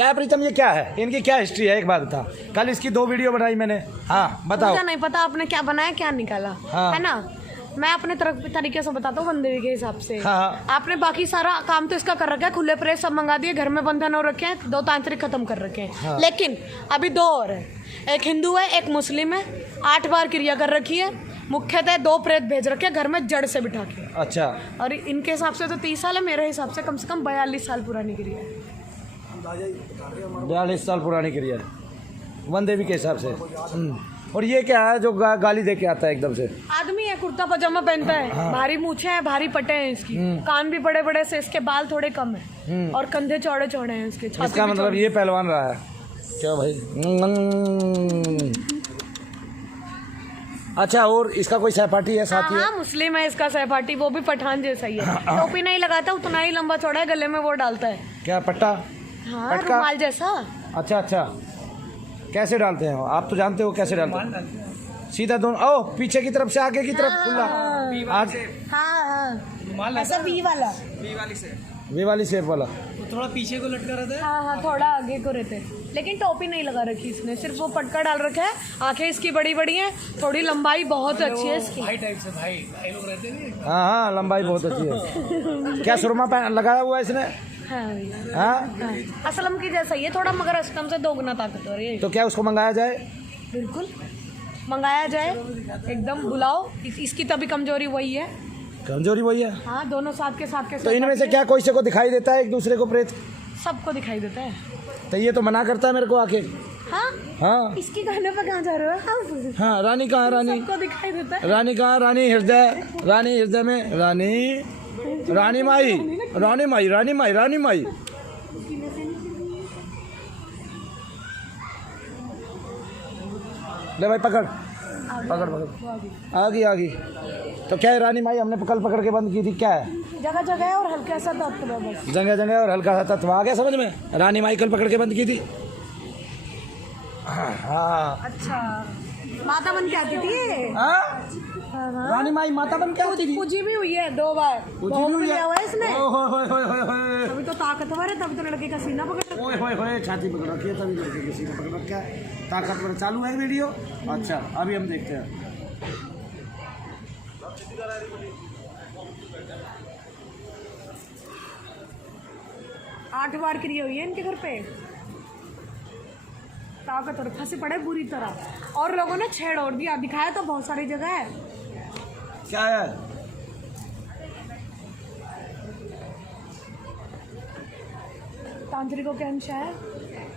क्या है प्रीतम, ये क्या है, इनकी क्या हिस्ट्री है, एक बात बता। कल इसकी 2 वीडियो बनाई मैंने। हाँ बताओ। मुझे नहीं पता आपने क्या बनाया क्या निकाला। हाँ। है ना, मैं अपने तरफ तरीके से बताता हूँ, बंदेवी के हिसाब से। हाँ। आपने बाकी सारा काम तो इसका कर रखा है, खुले प्रेस सब मंगा दिए, घर में बंधन हो रखे हैं, 2 तांत्रिक खत्म कर रखे हैं। हाँ। लेकिन अभी 2 और है, एक हिंदू है एक मुस्लिम है, 8 बार क्रिया कर रखी है, मुख्यतः 2 प्रेत भेज रखे हैं घर में जड़ से बिठा के। अच्छा। और इनके हिसाब से तो 30 साल है, मेरे हिसाब से कम 42 साल पुरानी क्रिया है। 42 साल पुरानी क्रिया है वन देवी के हिसाब से। और ये क्या है जो गाली दे के आता है एकदम से? आदमी है, कुर्ता पजामा पहनता है। हाँ। भारी मूछे हैं, भारी पटे हैं इसकी, कान भी बड़े बड़े से, इसके बाल थोड़े कम है और कंधे चौड़े चौड़े हैं इसके। इसका मतलब ये पहलवान रहा है क्या भाई? अच्छा, और इसका कोई सहपाठी है, साथी है? हाँ, मुस्लिम है इसका सहपाठी, वो भी पठान जैसा ही है। टोपी नहीं लगाता, उतना ही लंबा चौड़ा है, गले में वो डालता है। क्या पट्टा? हाँ, रुमाल जैसा। अच्छा अच्छा, कैसे डालते हैं आप तो जानते हो कैसे डालते हैं? सीधा दोनों, ओ पीछे की तरफ से आगे की तरफ खुला। आज हाँ, ऐसा वी वाला, वे वाली शेप वाला, थोड़ा पीछे को लटका रहता है। हाँ, थोड़ा आगे को रहते हैं, लेकिन टोपी नहीं लगा रखी इसने, सिर्फ वो पटका डाल रखा है। आंखें इसकी बड़ी बड़ी हैं, थोड़ी लंबाई बहुत अच्छी है इसकी। भाई टाइप से भाई लोग रहते हैं। हाँ, लंबाई बहुत अच्छी है। क्या सुरमा लगाया हुआ है इसने? हाँ, असलम की जैसा ही है थोड़ा, मगर असलम से 2 गुना ताकतवर है। तो क्या उसको मंगाया जाए? बिल्कुल मंगाया जाए, एकदम बुलाओ। इसकी तभी कमजोरी वही है। कमजोरी वही है? हाँ, दोनों साथ के साथ। तो इनमें से क्या कोई से को दिखाई देता है एक दूसरे को प्रेत? सबको दिखाई देता है। तो ये तो मना करता है मेरे को आके। हाँ, हाँ, इसकी कहने पर कहाँ जा रहे हो? हाँ, रानी कहाँ? रानी सबको दिखाई देता है। रानी कहाँ? रानी हृदय में रानी माई। ले भाई, पकड़। आ गई। तो क्या है रानी माई, हमने कल पकड़ के बंद की थी, क्या है? जगह जगह है और हल्का सा तत्व है बस। जगह और हल्का सा तत्व आ गया समझ में। रानी माई कल पकड़ के बंद की थी। हाँ। अच्छा, माता बन के आती थी। हाँ? रानी माई माता बन के आती थी। पूजी भी हुई है 2 बार। पूजी भी लिया हुआ है इसने। ओए अभी तो ताकतवर है, तभी तो लड़के का सीना पकड़ रखा है। छाती पकड़ रखी है, तभी लड़के की सीना पकड़ रखा है। ताकतवर चालू है वीडियो। अच्छा, अभी हम देखते हैं। 8 बार क्रिया हुई है इनके घर पे। ताकत और फंसे पड़े बुरी तरह, और लोगों ने छेड़ और दिया, दिखाया तो बहुत सारी जगह है। क्या है? तांत्रिकों के अंश है।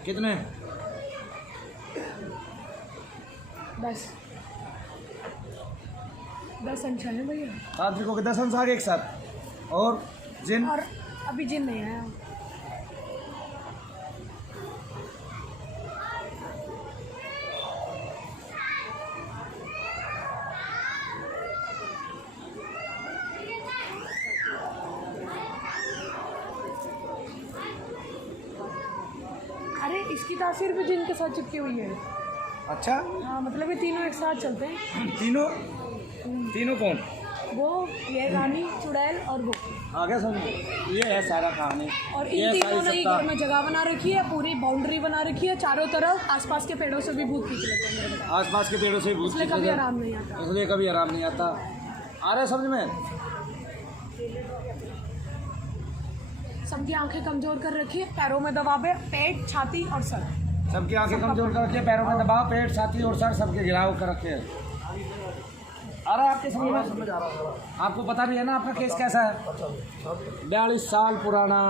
कितने? 10 अंश है भैया। तांत्रिकों के 10 अंश आ गए एक साथ। और जिन? और अभी जिन नहीं आया। अरे इसकी तासीर भी जिन के साथ चिपकी हुई है। अच्छा। हाँ, मतलब ये तीनों एक साथ चलते हैं। तीनों कौन? वो, ये रानी, चुड़ैल और वो। आगे समझ, ये है सारा कहानी। और इन तीनों ने ही घर में जगह बना रखी है, पूरी बाउंड्री बना रखी है, चारों तरफ आसपास के पेड़ों से भी भूत खींच लेते हैं। आसपास के पेड़ों से भूत इसलिए कभी आराम नहीं आता। इसलिए कभी आराम नहीं आता। आ रहा समझ में? सबकी आंखें कमजोर कर रखी है, पैरों में दबाव है, पेट, छाती और सर। सबकी आंखें कमजोर कर रखी है, पैरों में दबाव, पेट, छाती और सर सबके घिराव कर रखे हैं। आ रहा है आपके समझ में? आपको पता भी है ना आपका केस कैसा है? 42 साल पुराना,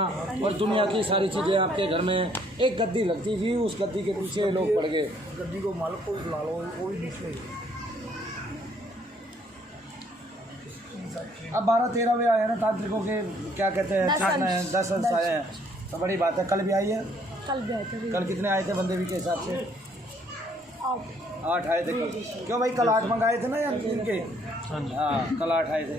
और दुनिया की सारी चीज़ें आपके घर में। एक गद्दी लगती थी, उस गद्दी के पीछे लोग पड़ गए। गद्दी को मालिक को बुला लो, वो भी दूसरे। अब 12-13 में आए ना तांत्रिकों के, क्या कहते हैं, 10 अंश आए हैं, तो बड़ी बात है। कल भी आई है। कल भी आए थे। कल कितने आए थे बंदेवी के हिसाब से? 8 आए थे कल। क्यों भाई, कल 8 मंगाए थे ना यार इनके? हाँ, कल 8 आए थे।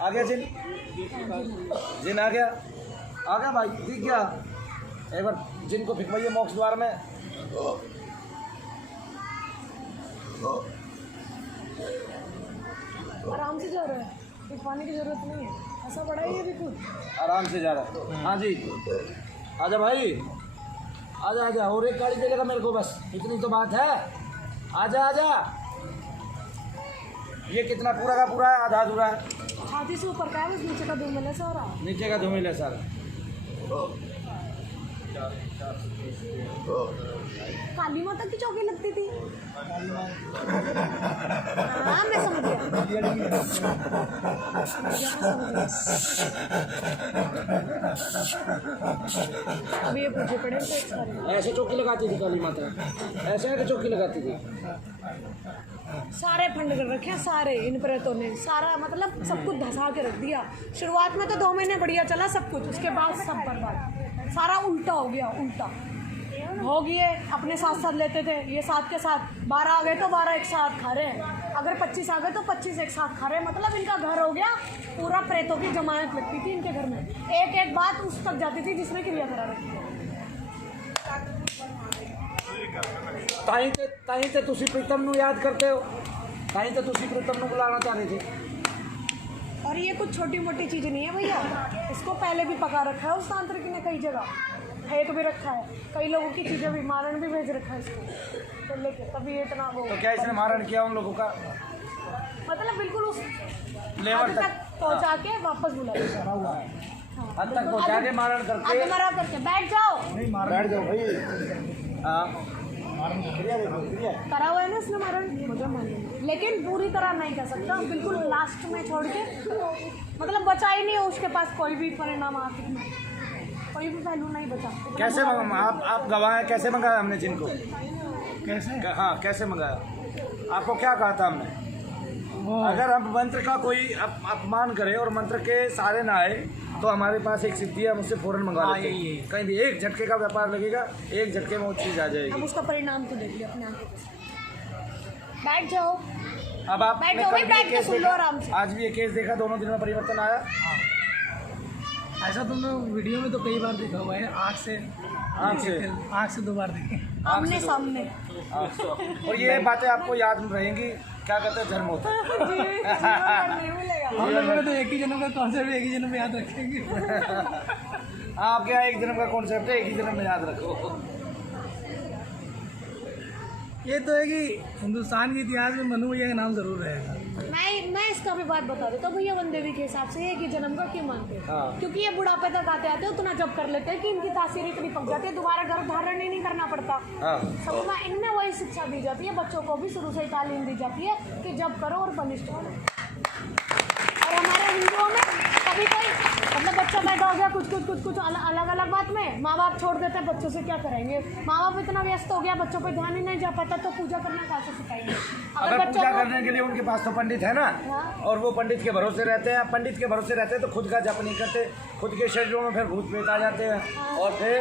आ गया जिन आ गया भाई, दिख गया। एक बार जिन को फिकवाइए मोक्ष द्वार में। आराम से जा रहा है। पिटवाने की जरूरत नहीं है, ऐसा बड़ा ही है भी खुद। आराम से जा रहा है। हाँ जी, आजा भाई, आजा आजा, और एक गाड़ी दे देगा मेरे को, बस इतनी तो बात है। आजा आजा। ये कितना पूरा का पूरा है, आधा अधूरा है? छाती से ऊपर का है, बस नीचे का धूमिल है सारा। नीचे का धूमिल है सारा। काली माता की चौकी लगती थी। हाँ मैं समझ गया। अभी ये पूछे पड़े तो एक सारे ऐसे चौकी लगाती थी काली माता, ऐसे है कि चौकी लगाती थी? सारे फंड कर रखे हैं सारे इन प्रेतों ने, सारा मतलब सब कुछ धसा के रख दिया। शुरुआत में तो 2 महीने बढ़िया चला सब कुछ, उसके बाद सब बर्बाद, सारा उल्टा हो गया। उल्टा हो गए, अपने साथ साथ लेते थे, ये साथ के साथ 12 आ गए तो 12 एक साथ खा रहे हैं, अगर 25 आ गए तो 25 एक साथ खा रहे हैं। मतलब इनका घर हो गया पूरा प्रेतों की जमानत लगती थी इनके घर में। एक एक बात उस तक जाती थी जिसने क्रिया करा रखी। ताई ते तुसी प्रीतम नू याद करते हो, ताई ते तुसी प्रीतम नू बुलाना चाह रहे थे। और ये कुछ छोटी मोटी चीज़ नहीं है भैया, इसको पहले भी पका रखा है उस तांत्रिक ने, कई जगह फेंक भी रखा है, कई लोगों की चीज़ें भी मारण भी भेज रखा है इसको, तो लेके तभी ये इतना वो। तो क्या इसने मारण किया उन लोगों का? मतलब बिल्कुल उस लेवल हद तक पहुँचा के वापस बुला दिया। हद तक पहुँचा के मारण करके। आगे मरा करके बैठ जाओ, बैठ जाओ भाई। हाँ करा हुआ है ना इसने मारण, मुझे मालूम, लेकिन पूरी तरह नहीं कर सकता, बिल्कुल लास्ट में छोड़ के, मतलब बचा ही नहीं है उसके पास कोई भी परिणाम, आखिर में कोई भी पहलू नहीं बचा। कैसे आप गवाह हैं, कैसे मंगाया हमने जिनको? कैसे? हाँ कैसे मंगाया? आपको क्या कहा था हमने? अगर हम मंत्र का कोई अपमान करें और मंत्र के सारे ना आए तो हमारे पास एक सिद्धि है, हम उससे फौरन मंगा लेते हैं। कहीं भी एक झटके का व्यापार लगेगा, एक झटके में वो चीज़ आ जाएगी। अब उसका परिणाम तो देख लिया अपने आंखों से। बैठ जाओ, अब आप बैठ जाओ भाई, बैठ के सुन लो आराम से। आज भी ये केस देखा, दोनों दिन में परिवर्तन आया। ऐसा तुमने वीडियो में तो कई बार देखा हुआ है, आँख से 2 बार देखे, आमने सामने। और ये बातें आपको याद रहेंगी, क्या कहते हैं, जन्म होता है। हम लोग तो एक ही जन्म का कॉन्सेप्ट एक ही जन्म में याद रखेंगे। आपके यहाँ एक जन्म का कॉन्सेप्ट है, एक ही जन्म में याद रखो। ये तो है कि हिंदुस्तान के इतिहास में मनु भैया का नाम जरूर रहेगा। मैं इसका भी बात बता देता हूँ भैया, वन देवी के हिसाब से एक ही जन्म का क्यों मानते हैं? हाँ। क्योंकि ये बुढ़ापे तक आते आते उतना जब कर लेते हैं कि इनकी तासीर इतनी पक जाती है, दोबारा गर्भ धारण ही नहीं करना पड़ता। हाँ। समझ में, इनमें वही शिक्षा दी जाती है, बच्चों को भी शुरू से ही तालीम दी जाती है कि जब करो और बनिष्ठ हो। और हमारे हिंदुओं में कभी कोई मतलब बच्चा पैदा हो गया कुछ अलग अलग बात में माँ बाप छोड़ देते हैं, बच्चों से क्या करेंगे? माँ बाप इतना व्यस्त हो गया, बच्चों पे ध्यान ही नहीं जा पाता, तो पूजा करना कहाँ से सिखाएंगे? अगर पूजा करने के लिए उनके पास तो पंडित है ना, हाँ। और वो पंडित के भरोसे रहते हैं। पंडित के भरोसे रहते हैं तो खुद का जप नहीं करते, खुद के शरीरों में फिर भूत प्रेत आ जाते हैं, और फिर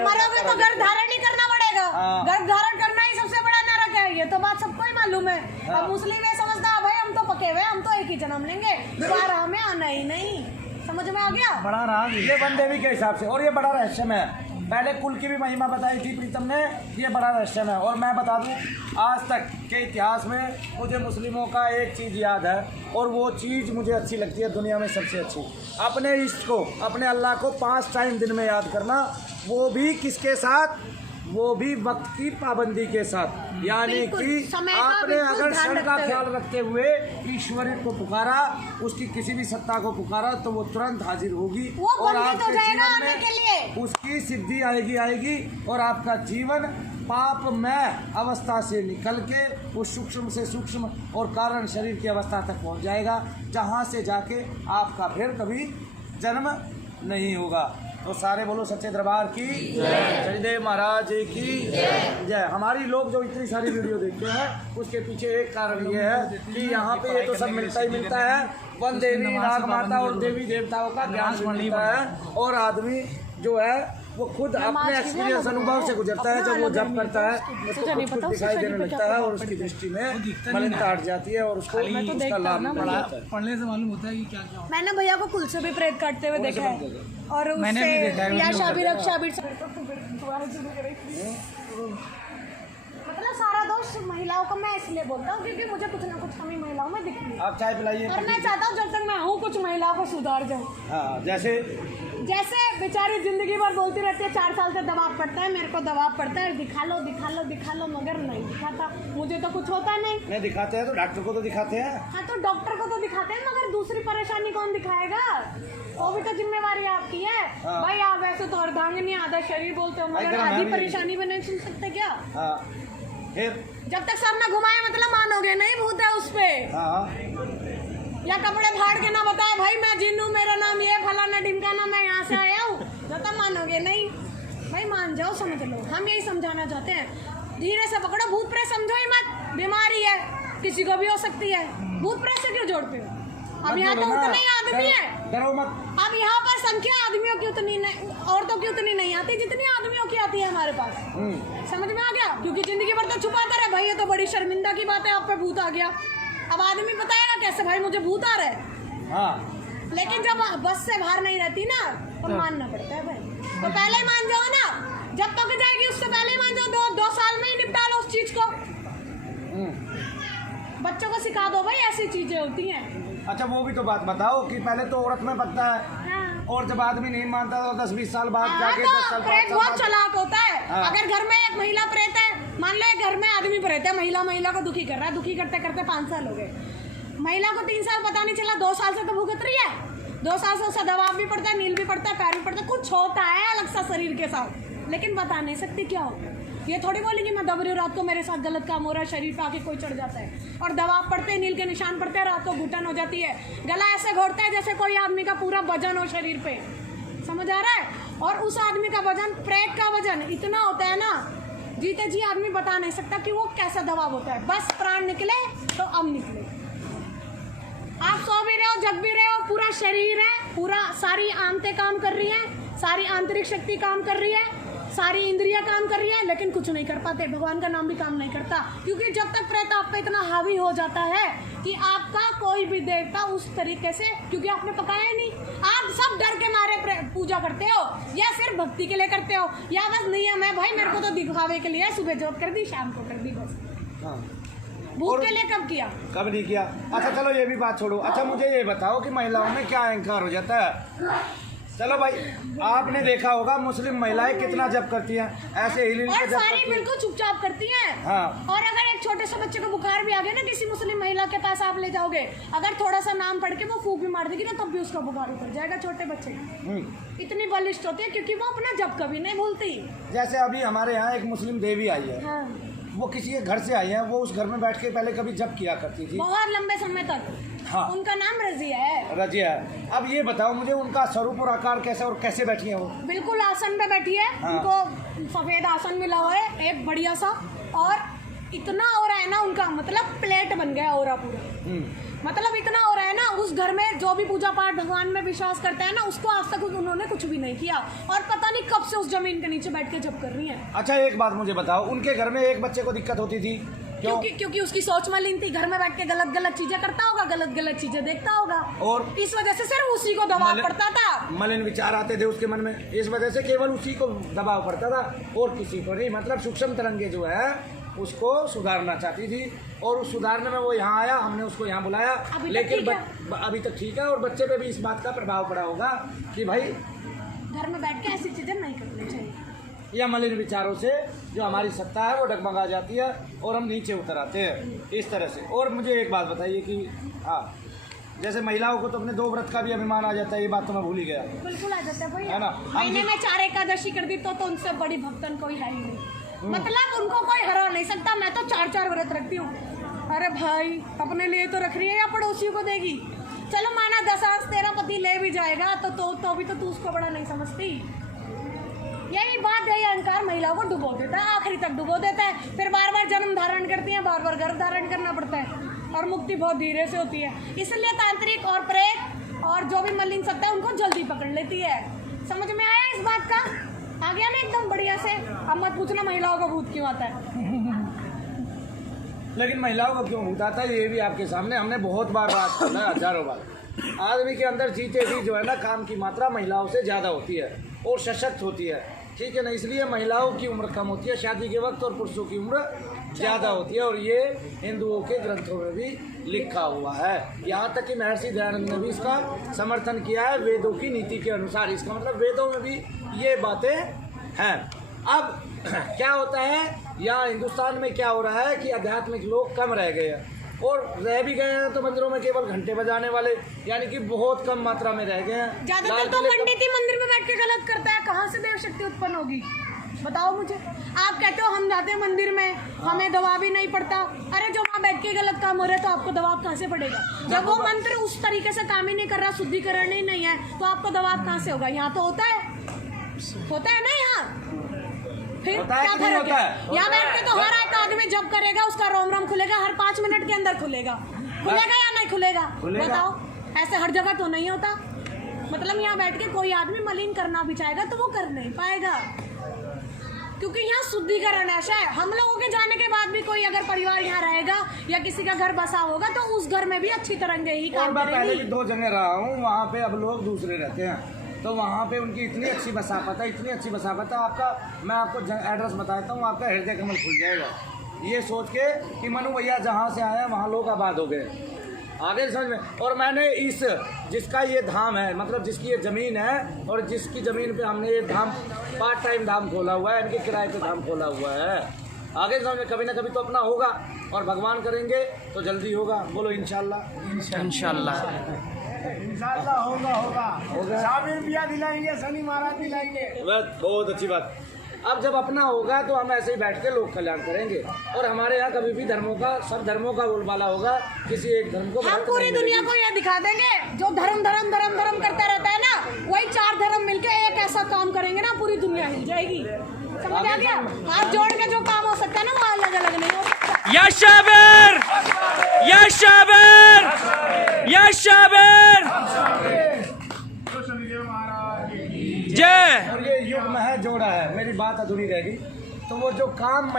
मरोगे तो गर्भ धारण ही करना पड़ेगा। हाँ। गर्भ धारण करना ही सबसे बड़ा नरक है, ये तो बात सबको ही मालूम है। हाँ। अब मुस्लिम ये समझता है भाई हम तो पके हुए, हम तो एक ही जन्म लेंगे, दोबारा हमें आना ही नहीं। समझ में आ गया? बड़ा राज ये वन देवी के हिसाब से, और ये बड़ा रहस्यमय है। पहले कुल की भी महिमा बताई थी प्रीतम ने, ये बड़ा रहस्यमय है। और मैं बता दूं, आज तक के इतिहास में मुझे मुस्लिमों का एक चीज़ याद है, और वो चीज़ मुझे अच्छी लगती है दुनिया में सबसे अच्छी, अपने इष्ट को, अपने अल्लाह को 5 टाइम दिन में याद करना, वो भी किसके साथ? वो भी वक्त की पाबंदी के साथ, यानी कि आपने अगर क्षण का ख्याल रखते हुए ईश्वर को पुकारा, उसकी किसी भी सत्ता को पुकारा, तो वो तुरंत हाजिर होगी और आपके जीवन में उसकी सिद्धि आएगी और आपका जीवन पापमय अवस्था से निकल के उस सूक्ष्म से सूक्ष्म और कारण शरीर की अवस्था तक पहुंच जाएगा, जहां से जाके आपका फिर कभी जन्म नहीं होगा। तो सारे बोलो सच्चे दरबार की जय, शनिदेव महाराज की जय। हमारी लोग जो इतनी सारी वीडियो देखते हैं, उसके पीछे एक कारण ये है कि यहाँ पे ये तो सब मिलता ही मिलता है, वन देवी, नाग माता और देवी देवताओं का ज्ञान मिलता है, और आदमी जो है वो खुद अपने एक्सपीरियंस अनुभव से गुजरता है। जब वो जप करता है उसको कुछ दिखाई देने लगता है, और उसकी दृष्टि में मलिनता हट जाती है, और उसको उसका लाभ मिल जाता है। पढ़ने से मालूम होता है कि क्या क्या। मैंने भैया को कुल से भी प्रेत काटते हुए देखा है, और मैंने भी देखा है, मतलब सारा दोष महिलाओं को मैं इसलिए बोलता हूँ क्योंकि मुझे कुछ ना कुछ कमी महिलाओं में दिखती है। आप चाय पिलाइए। और मैं चाहता हूँ जब तक मैं हूँ कुछ महिलाओं को सुधार जाऊँ। हाँ, जैसे बेचारी जिंदगी भर बोलती रहती है 4 साल से दबाव पड़ता है, मेरे को दबाव पड़ता है, दिखा लो दिखा लो दिखा लो, मगर नहीं दिखाता। मुझे तो कुछ होता नहीं दिखाते हैं तो डॉक्टर को तो दिखाते हैं। हाँ तो डॉक्टर को तो दिखाते हैं, मगर दूसरी परेशानी कौन दिखाएगा? वो भी तो जिम्मेवारी आपकी है। हाँ। भाई आप वैसे तो अर्धांगिनी आधा शरीर बोलते हो, मगर आधी परेशानी में नहीं सुन सकते क्या? हाँ, फिर जब तक सर ना घुमाए मतलब मानोगे नहीं, भूत है उस पे। या कपड़े फाड़ के ना बताए भाई मैं जिन्नू, मेरा नाम ये फलाना ढिमकाना, मैं यहाँ से आया हूँ, जब तक मानोगे नहीं। भाई मान जाओ, समझ लो, हम यही समझाना चाहते हैं। धीरे से पकड़ो, भूत प्रेत समझो ही मत, बीमारी है, किसी को भी हो सकती है। भूत प्रेत से क्यों जोड़ते हो? अब यहाँ तो उतने ही आदमी है, डरो मत। अब यहाँ पर संख्या आदमियों की उतनी नहीं, औरतों की उतनी नहीं आती जितनी आदमियों की आती है हमारे पास। समझ में आ गया? क्योंकि जिंदगी भर तो छुपाता रहे भाई, ये तो बड़ी शर्मिंदा की बात है, आप पे भूत आ गया। अब आदमी बताएगा कैसे भाई मुझे भूत आ रहा है? हाँ। लेकिन जब बस से बाहर नहीं रहती ना तो मानना पड़ता है भाई। तो पहले ही मान जाओ ना, जब तक जाएगी उससे पहले ही मान जाओ। 2 साल में ही निपटा लो उस चीज को। बच्चों को सिखा दो भाई ऐसी चीजें होती हैं। अच्छा वो भी तो बात बताओ कि पहले तो औरत में पकता है। हाँ। और जब आदमी नहीं मानता तो 10-20 साल बाद जाके तो 10 साल प्रेत बहुत चालाक होता है। हाँ। अगर घर में एक महिला प्रेत है, मान लो एक घर में आदमी प्रेत है, महिला को दुखी कर रहा है, दुखी करते करते 5 साल हो गए, महिला को 3 साल पता नहीं चला, 2 साल से तो भुगत रही है। 2 साल से उसका दबाव भी पड़ता है, नील भी पड़ता है, पैर भी पड़ता है, कुछ होता है अलग सा शरीर के साथ, लेकिन बता नहीं सकती क्या होता है। ये थोड़ी बोलेगी मैं दब रही हूँ, रात को मेरे साथ गलत काम हो रहा है, शरीर पे आके कोई चढ़ जाता है और दबाव पड़ते हैं, नील के निशान पड़ते हैं, रात को घुटन हो जाती है, गला ऐसे घोटता है जैसे कोई आदमी का पूरा वजन हो शरीर पे। समझ आ रहा है? और उस आदमी का वजन, प्रेत का वजन इतना होता है ना, जीते जी आदमी बता नहीं सकता कि वो कैसा दबाव होता है। बस प्राण निकले तो अब निकले। आप सो भी रहे हो, जग भी रहे हो, पूरा शरीर है, पूरा सारी आंतें काम कर रही हैं, सारी आंतरिक शक्ति काम कर रही है, सारी इंद्रियां काम कर रही है, लेकिन कुछ नहीं कर पाते। भगवान का नाम भी काम नहीं करता, क्योंकि जब तक प्रेत आप पे इतना हावी हो जाता है कि आपका कोई भी देवता उस तरीके से, क्योंकि आपने पकाया ही नहीं, आप सब डर के मारे पूजा करते हो, या सिर्फ भक्ति के लिए करते हो, या बस नियम है भाई मेरे को तो दिखावे के लिए सुबह जोत कर दी, शाम को कर दी, बस। हाँ। भूत के लिए कब किया? कब नहीं किया। अच्छा चलो ये भी बात छोड़ो। अच्छा मुझे ये बताओ कि महिलाओं में क्या अहंकार हो जाता है? चलो भाई, आपने देखा होगा मुस्लिम महिलाएं कितना जप करती हैं, ऐसे हिल हिल के जप करती हैं, बिल्कुल चुपचाप करती हैं। हाँ। और अगर एक छोटे से बच्चे को बुखार भी आ गया ना, किसी मुस्लिम महिला के पास आप ले जाओगे, अगर थोड़ा सा नाम पढ़ के वो फूंक भी मार देगी ना, तब भी उसका बुखार उतर जाएगा छोटे बच्चे का। इतनी बलिष्ठ होती है क्योंकि वो अपना जप कभी नहीं भूलती। जैसे अभी हमारे यहाँ एक मुस्लिम देवी आई है। हाँ। वो किसी के घर से आई है, वो उस घर में बैठ के पहले कभी जप किया करती थी बहुत लंबे समय तक। हाँ। उनका नाम रजिया है। रजिया है। अब ये बताओ मुझे उनका स्वरूप और आकार कैसा और कैसे बैठी है वो? बिल्कुल आसन पे बैठी है। हाँ। उनको सफेद आसन मिला हुआ है एक बढ़िया सा, और इतना हो रहा है ना उनका, मतलब प्लेट बन गया और पूरा, मतलब इतना हो रहा है ना, उस घर में जो भी पूजा पाठ भगवान में विश्वास करता है ना, उसको आज तक उन्होंने कुछ भी नहीं किया, और पता नहीं कब से उस जमीन के नीचे बैठ के जप कर रही है। अच्छा एक बात मुझे बताओ, उनके घर में एक बच्चे को दिक्कत होती थी क्योंकि उसकी सोच मलिन थी, घर में बैठ के गलत गलत चीजें करता होगा, गलत गलत चीजें देखता होगा, और इस वजह से सिर्फ उसी को दबाव पड़ता था, मलिन विचार आते थे उसके मन में, इस वजह से केवल उसी को दबाव पड़ता था और किसी को नहीं। मतलब सूक्ष्म तरंगे जो है उसको सुधारना चाहती थी, और उस सुधारने में वो यहाँ आया, हमने उसको यहाँ बुलाया, लेकिन अभी तक ठीक है। और बच्चे पे भी इस बात का प्रभाव पड़ा होगा कि भाई घर में बैठ के ऐसी चीजें नहीं करनी चाहिए, या मलिन विचारों से जो हमारी सत्ता है वो डगमगा जाती है और हम नीचे उतर आते हैं इस तरह से। और मुझे एक बात बताइए कि हाँ, जैसे महिलाओं को तो अपने 2 व्रत का भी अभिमान आ जाता है, ये बात तो मैं भूल ही गया। बिल्कुल आ जाता है भाई, है ना? महीने में 4 एकादशी कर दी तो उनसे बड़ी भक्तन कोई है ही नहीं, मतलब उनको कोई हरा नहीं सकता। मैं तो 4 व्रत रखती हूँ। अरे भाई अपने लिए तो रख रही है या पड़ोसियों को देगी? चलो माना 10 आंस तेरा पति ले भी जाएगा तो भी तो तू उसको बड़ा नहीं समझती। यही बात है, अहंकार महिलाओं को डुबो देता है, आखिरी तक डुबो देता है, फिर बार बार जन्म धारण करती है, बार बार गर्भ धारण करना पड़ता है, और मुक्ति बहुत धीरे से होती है। इसलिए तांत्रिक और प्रेत और जो भी मलिन सत्ता है उनको जल्दी पकड़ लेती है। समझ में आया इस बात का? आ गया ना एकदम बढ़िया से? अब मत पूछना महिलाओं को भूत क्यों आता है। लेकिन महिलाओं को क्यों भूत आता है ये भी आपके सामने हमने बहुत बार बात करना है, हजारों बार। आदमी के अंदर जीते जी जो है ना काम की मात्रा महिलाओं से ज़्यादा होती है और सशक्त होती है, ठीक है ना? इसलिए महिलाओं की उम्र कम होती है शादी के वक्त और पुरुषों की उम्र ज़्यादा होती है, और ये हिंदुओं के ग्रंथों में भी लिखा हुआ है। यहाँ तक कि महर्षि दयानंद ने भी इसका समर्थन किया है वेदों की नीति के अनुसार। इसका मतलब वेदों में भी ये बातें हैं। अब क्या होता है, यहाँ हिंदुस्तान में क्या हो रहा है कि आध्यात्मिक लोग कम रह गए हैं, और रह भी गए हैं तो मंदिरों में केवल घंटे बजाने वाले यानी कि बहुत कम मात्रा में रह गए हैं। ज्यादातर तो पंडित ही मंदिर में बैठ के गलत करता है। कहाँ से देव शक्ति उत्पन्न होगी बताओ मुझे। आप कहते हो हम जाते हैं मंदिर में, हमें दबाव ही नहीं पड़ता। अरे जो वहाँ बैठ के गलत काम हो रहा है तो आपको दबाव कहाँ से पड़ेगा? जब वो मंत्र उस तरीके से काम ही नहीं कर रहा, शुद्धिकरण ही नहीं है, तो आपको दबाव कहाँ से होगा? यहाँ तो होता है ना यहाँ। फिर क्या फर्क है? यहाँ बैठ के तो हर एक आदमी जब करेगा उसका रोम रोम खुलेगा, हर 5 मिनट के अंदर खुलेगा या नहीं खुलेगा? बताओ, ऐसे हर जगह तो नहीं होता। मतलब यहाँ बैठ के कोई आदमी मलिन करना भी चाहेगा तो वो कर नहीं पाएगा, क्योंकि यहाँ शुद्धिकरण ऐसा है। हम लोगों के जाने के बाद भी कोई अगर परिवार यहाँ रहेगा या किसी का घर बसा होगा तो उस घर में भी अच्छी तरंगे ही काम करेंगी। मैं पहले भी 2 जगह रहा हूँ, वहाँ पे अब लोग दूसरे रहते हैं, तो वहाँ पे उनकी इतनी अच्छी बसापत है, इतनी अच्छी बसापत है। आपका मैं आपको एड्रेस बताता हूँ, आपका हृदय कमल खुल जाएगा ये सोच के कि मनु भैया जहाँ से आया वहाँ लोग आबाद हो गए। आगे समझ में। और मैंने इस जिसका ये धाम है, मतलब जिसकी ये ज़मीन है और जिसकी ज़मीन पे हमने ये धाम पार्ट टाइम धाम खोला हुआ है, इनके किराए पे धाम खोला हुआ है। आगे समझ में, कभी ना कभी तो अपना होगा, और भगवान करेंगे तो जल्दी होगा। बोलो इंशाल्लाह। इंशाल्लाह होगा। शामिल बिया दिलाएंगे, शनि महाराज दिलाएंगे। बहुत अच्छी बात। अब जब अपना होगा तो हम ऐसे ही बैठ के लोक कल्याण करेंगे, और हमारे यहाँ कभी भी धर्मों का, सब धर्मों का बोलबाला होगा, किसी एक धर्म को हम पूरी दुनिया को ये दिखा देंगे। जो धर्म धर्म धर्म धर्म करता रहता है ना, वही 4 धर्म मिलके एक ऐसा काम करेंगे ना, पूरी दुनिया हिल जाएगी। समझ आ गया? हाथ जोड़ के जो काम हो सकता है ना, वो अलग अलग नहीं हो सकता। या शाबिर, या शाबिर, या शाबिर, जय। और ये युग में है जोड़ा है। मेरी बात अधूरी रहेगी। तो वो जो काम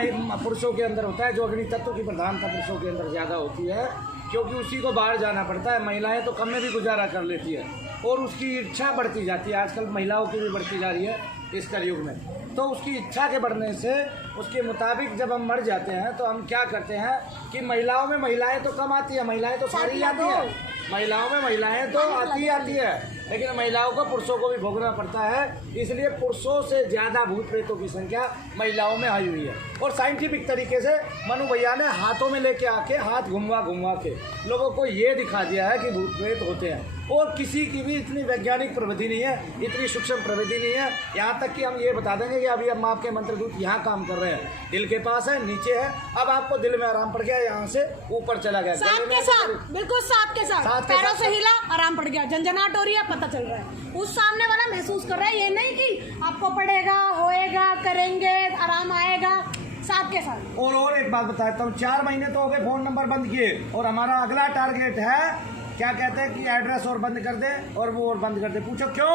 पुरुषों के अंदर होता है, जो अग्नि तत्व की प्रधानता पुरुषों के अंदर ज़्यादा होती है, क्योंकि उसी को बाहर जाना पड़ता है। महिलाएं तो कम में भी गुजारा कर लेती है, और उसकी इच्छा बढ़ती जाती है। आजकल महिलाओं की भी बढ़ती जा रही है इस कलयुग में। तो उसकी इच्छा के बढ़ने से उसके मुताबिक जब हम मर जाते हैं तो हम क्या करते हैं कि महिलाओं में महिलाएं तो कम आती है, महिलाएं तो सारी आती है, महिलाओं में महिलाएं तो आती है, लेकिन महिलाओं को पुरुषों को भी भोगना पड़ता है। इसलिए पुरुषों से ज़्यादा भूत प्रेतों की संख्या महिलाओं में आई हुई है। और साइंटिफिक तरीके से मनु भैया ने हाथों में लेके आके हाथ घुमवा के लोगों को ये दिखा दिया है कि भूत प्रेत होते हैं। और किसी की भी इतनी वैज्ञानिक प्रविधि नहीं है, इतनी सूक्ष्म प्रविधि नहीं है। यहाँ तक कि हम ये बता देंगे कि अभी हम आपके मंत्रदूत यहाँ काम कर रहे हैं, दिल के पास है, नीचे है। अब आपको दिल में आराम पड़ गया, यहाँ से ऊपर चला गया, साथ के साथ, बिल्कुल साथ के साथ पैरों से हिला, आराम पड़ गया, झंझनाहट हो रही है, पता चल रहा है। उस सामने वाला महसूस कर रहा है, ये नहीं कि आपको पड़ेगा, होएगा, करेंगे, आराम आएगा, साथ के साथ। और एक बात बताता हूँ, 4 महीने तो हो गए फोन नंबर बंद किए, और हमारा अगला टारगेट है, क्या कहते हैं कि एड्रेस और बंद कर दे और वो और बंद कर दे। पूछो क्यों?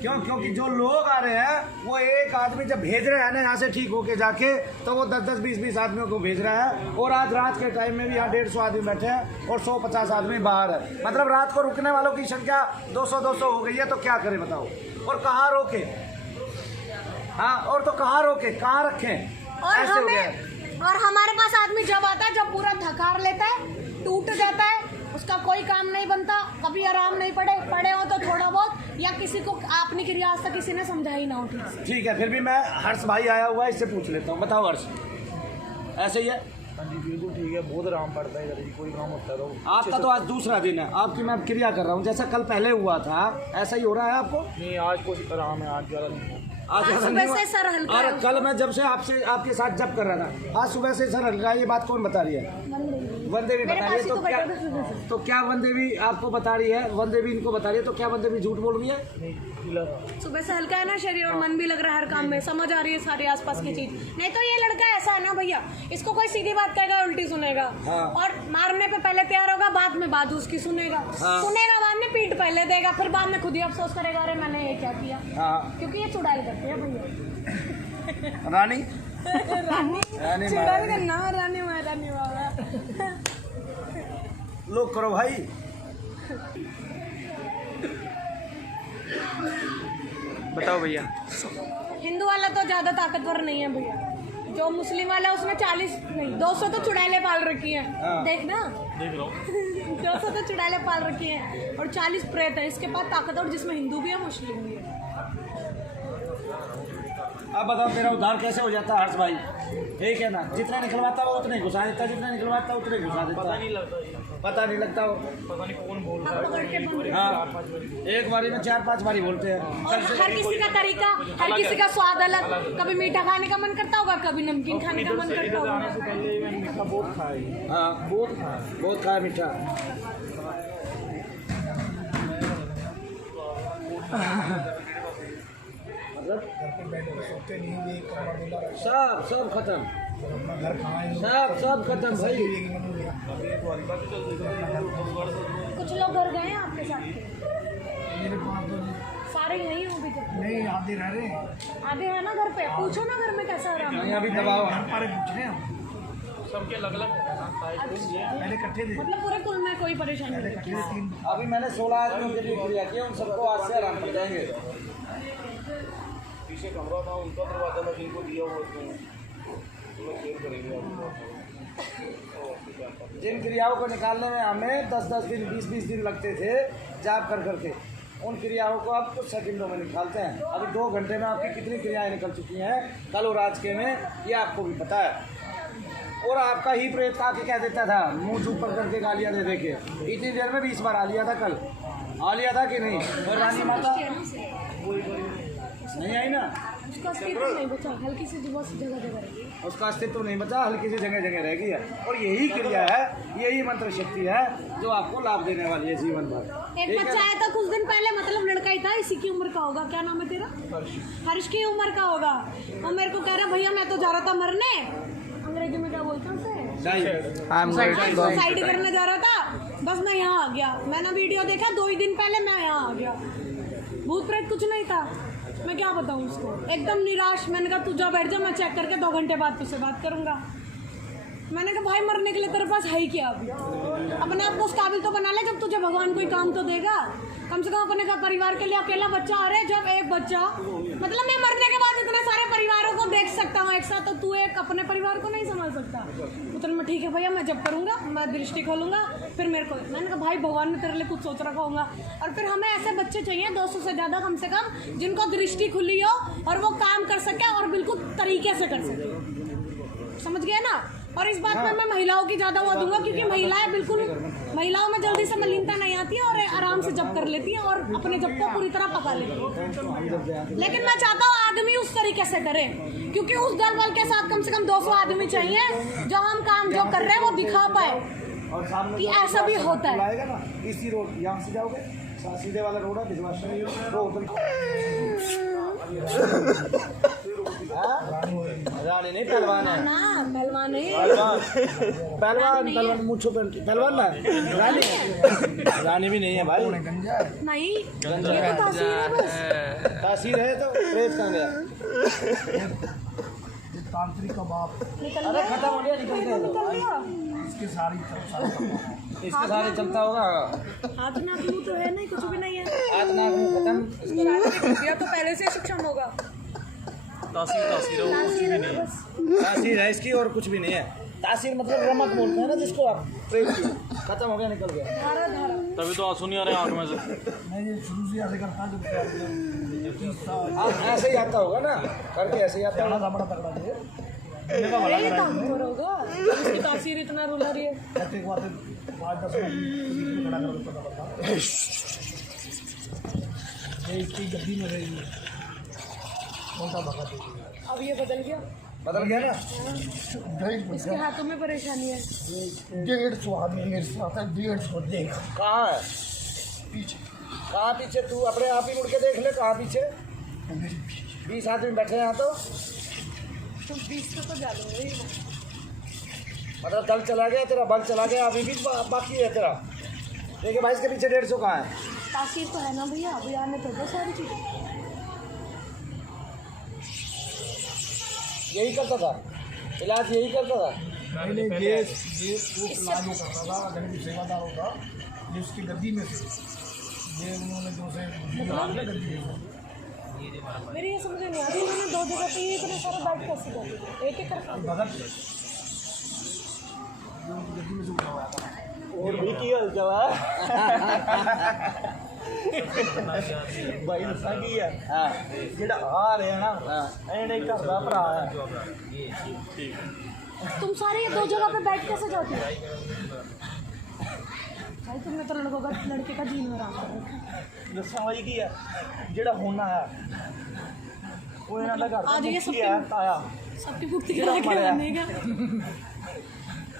क्योंकि जो लोग आ रहे हैं वो एक आदमी जब भेज रहे हैं ना यहाँ से ठीक होके जाके, तो वो 10-10, 20-20 आदमियों को भेज रहा है। और आज रात के टाइम में भी यहाँ 150 आदमी बैठे हैं और 150 आदमी बाहर है। मतलब रात को रुकने वालों की संख्या 200-200 हो गई है। तो क्या करें बताओ? और कहाँ रोके? हाँ, और तो कहाँ रोके, कहाँ रखें? और ऐसे हो गया। और हमारे पास आदमी जब आता है, जब पूरा थकार लेता है, टूट जाता है, उसका कोई काम नहीं बनता, कभी आराम नहीं पड़े हो तो थोड़ा बहुत, या किसी को आपने क्रिया आज तक किसी ने समझा ही ना हो ठीक से। ठीक है, फिर भी मैं हर्ष भाई आया हुआ है, इससे पूछ लेता हूँ। बताओ हर्ष, ऐसे ही है? हाँ जी बिल्कुल ठीक है, बहुत आराम पड़ता है, इधर कोई काम होता है तो आपका तो आज दूसरा दिन है, आपकी मैं क्रिया कर रहा हूँ। जैसा कल पहले हुआ था ऐसा ही हो रहा है आपको? नहीं, आज कुछ आराम है, आज ज़्यादा नहीं है। आज सुबह से सर हल्का और कल मैं जब से आपके साथ जब कर रहा था, आज सुबह से सर हल्का। ये बात कौन बता रही है? वनदेवी बता रही है। तो क्या वनदेवी आपको बता रही है? वनदेवी इनको बता रही है, तो क्या वनदेवी झूठ बोल रही है? सुबह से हल्का है ना शरीर, और मन भी लग रहा है हर काम में, समझ आ रही है सारी आसपास की चीज। नहीं तो ये लड़का ऐसा है ना भैया, इसको कोई सीधी बात कहेगा उल्टी सुनेगा। हाँ। और मारने पे पहले तैयार होगा, बाद में बात उसकी सुनेगा। हाँ। सुनेगा बाद में, पीठ पहले देगा, फिर बाद में खुद ही अफसोस करेगा, अरे मैंने ये क्या किया। हाँ। क्योंकि ये चुड़ाई करती है भैया। रानी रानी चुड़ाई करना, रानी महारानी वाला लोग करो भाई। बताओ भैया। हिंदू वाला तो ज्यादा ताकतवर नहीं है भैया, जो मुस्लिम वाला है उसने 40 नहीं 200 तो चुड़ैले पाल रखी हैं। देखना देख रहा हूँ 200 तो चुड़ैले पाल रखी हैं और 40 प्रेत है इसके पास ताकतवर, जिसमें हिंदू भी है मुस्लिम भी है। अब बताओ मेरा उद्धार कैसे हो जाता है हर्ष भाई? ठीक है ना, जितना निकलवाता वो उतने घुसा देता, जितना निकलवाता उतने घुसा देता। पता नहीं लगता पता नहीं लगता वो। पता नहीं कौन बोल रहा आप पकड़ के बंद हाँ, एक बारी में 4-5 बारी बोलते हैं। और हर किसी का तरीका, हर किसी का स्वाद अलग। कभी मीठा खाने का मन करता होगा, कभी नमकीन खाने का मन करता होगा। से पहले मैंने मीठा बहुत खाया हाँ, बहुत खाया मीठा। मतलब सब खत्म, सब खत्म भाई। कुछ लोग घर गए हैं आपके साथ के? मेरे पास तो सारे यहीं हो अभी तक? नहीं आधे रह रहे हैं, आधे है ना घर पे। पूछो ना घर में कैसा रहा। नहीं अभी दबाओ। हमारे पूछ रहे हैं सबके अलग अलग पहले इकट्ठे थे, मतलब पूरे कुल में कोई परेशानी नहीं? 3 अभी मैंने 16 आदमियों के लिए क्रिया किया, उन सबको आज से आराम कर जाएंगे। पीछे कमरा था उनका दरवाजा था जिनको दिया हुआ उसमें शेयर करेंगे जिन क्रियाओं को निकालने में हमें 10-10 दिन 20-20 दिन लगते थे जाप कर करके, उन क्रियाओं को आप कुछ सेकंडों में निकालते हैं। अभी 2 घंटे में आपकी कितनी क्रियाएं निकल चुकी हैं कल और आज के में, ये आपको भी पता है। और आपका ही प्रेत आके कह देता था मुंह ऊपर करके गालियां दे दे के, इतनी देर में 20 बार आ लिया था। कल आ लिया था कि नहीं? और रानी माता नहीं आई ना, उसका अस्तित्व नहीं बचा, हल्की सी जगह जगह रही। उसका अस्तित्व नहीं बचा, हल्की सी जगह जगह रह गई है। और यही क्रिया है, यही मंत्र शक्ति है जो आपको लाभ देने वाली है जीवन भर। एक बच्चा आया था कुछ दिन पहले, मतलब लड़का ही था, इसी की उम्र का होगा। क्या नाम है तेरा? हर्ष की उम्र का होगा। वो मेरे को कह रहा भैया मैं तो जा रहा था मरने, अंग्रेजी में क्या बोलते हैं उसे, सुसाइड करने जा रहा था। बस मैं यहाँ आ गया, मैंने वीडियो देखा 2 ही दिन पहले, मैं यहाँ आ गया। भूत प्रेत कुछ नहीं था, मैं क्या बताऊँ उसको। एकदम निराश। मैंने कहा तू जा बैठ जा, मैं चेक करके 2 घंटे बाद तुझसे बात करूँगा। मैंने कहा भाई मरने के लिए तेरे पास है ही क्या? अभी अपने आप को उस काबिल तो बना ले जब तुझे भगवान कोई काम तो देगा। कम से कम अपने का परिवार के लिए अकेला बच्चा आ रहा है, जब एक बच्चा, मतलब मैं मरने के बाद इतने सारे परिवारों को देख सकता हूँ एक साथ, तो तू एक अपने परिवार को नहीं संभाल सकता। उतना मैं ठीक है भैया मैं जब करूँगा, मैं दृष्टि खोलूँगा, फिर मेरे को। मैंने कहा भाई भगवान ने तेरे लिए कुछ सोच रखा होगा। और फिर हमें ऐसे बच्चे चाहिए 200 से ज़्यादा कम से कम, जिनको दृष्टि खुली हो और वो काम कर सके और बिल्कुल तरीके से कर सके। समझ गए ना? और इस बात में मैं महिलाओं की ज़्यादा वो दूंगा, क्योंकि महिलाएं बिल्कुल, महिलाओं में जल्दी से मलिनता नहीं आती है और आराम से जप कर लेती है और अपने जप को पूरी तरह पका लेती है। लेकिन मैं चाहता हूँ आदमी उस तरीके से करे, क्योंकि उस दल बल के साथ कम से कम 200 आदमी चाहिए जो हम काम जो कर रहे हैं वो दिखा पाए और सामने कि ऐसा भी होता है। आएगा ना, इसी रोड यहाँ से जाओगे, सीधे वाला रोड है भिजवाशन रानी नहीं पहलवान है ना, पहलवान नहीं, पहलवान मुझे पहलवान ना, रानी भी नहीं है भाई। नहीं ये तो तासीर है बस। तासीर है तो प्रेत कहाँ गया? तांत्रिक का बाप, निकल अरे गया, खत्म हो गया, निकल गया। निकल गया। इसके सारी इसके सारे चलता होगा। हाथ नाक मुंह तो है नहीं, कुछ भी नहीं है। हाथ नाक मुंह खत्म। या तो पहले से सक्षम होगा। तासीर तासीर है बस। तासीर है इसकी और कुछ भी नहीं है। तासीर मतलब रमक बोलते हैं ना जिसको आप, प्रेत की। खत्म हो गया, निकल गया। धारा धारा तभी तो आंसू नहीं आ रहे आँख में से। मैं ये शुरू से ऐसे करता जब ऐसे ही आता होगा ना, करके ऐसे ही आता होगा। बड़ा तगड़ा है ये ताकतवर होगा, इसकी तासीर इतना रुला रही है। कहते एक बात 5-10 मिनट खड़ा कर पता पड़ता ये इसकी गद्दी में रहेगी कौन सा भगा देगी। अब ये बदल गया, बदल गया ना। इसके हाथों में परेशानी है। 150 आदमी मेरे साथ है, 150 देख कहाँ है? पीछे कहाँ पीछे? तू अपने आप ही मुड़ के देख ले, कहाँ पीछे? 20 आदमी बैठे हैं यहाँ तो, तुम 20 तो जा लो। मतलब दल चला गया तेरा, बल चला गया, अभी भी बाकी है तेरा। देखिए भाई इसके पीछे 150 कहाँ है? तासीर तो है ना भैया, अभी आने तो दो सारी चीज़ें। यही करता था इलाज, यही करता था। पहले ये वो इलाज वो करता था, अगर कोई सेवादार होता ये उसकी गद्दी में से ये उन्होंने जो से गद्दी मेरी ये समझ नहीं आती, इन्होंने 2 जगह पे ये इतने सारे बेड कैसे कर दिए, एक एक करके। और भी की हाल चाल है भाई दसा की है जेड़ा आ रहा ना एने घर दा भरा है। तुम सारे ये 2 जगह पे बैठ कैसे जाती हो भाई? तुमने तो लड़के का जीवन हराम कर रखा। दसा भाई की है जेड़ा होना है वो इन्हां दा घर दा आज ये मुखी है ताया सबकी पूर्ति ਜਿਹੜਾ करा के मਰਿਆ। बनेगा।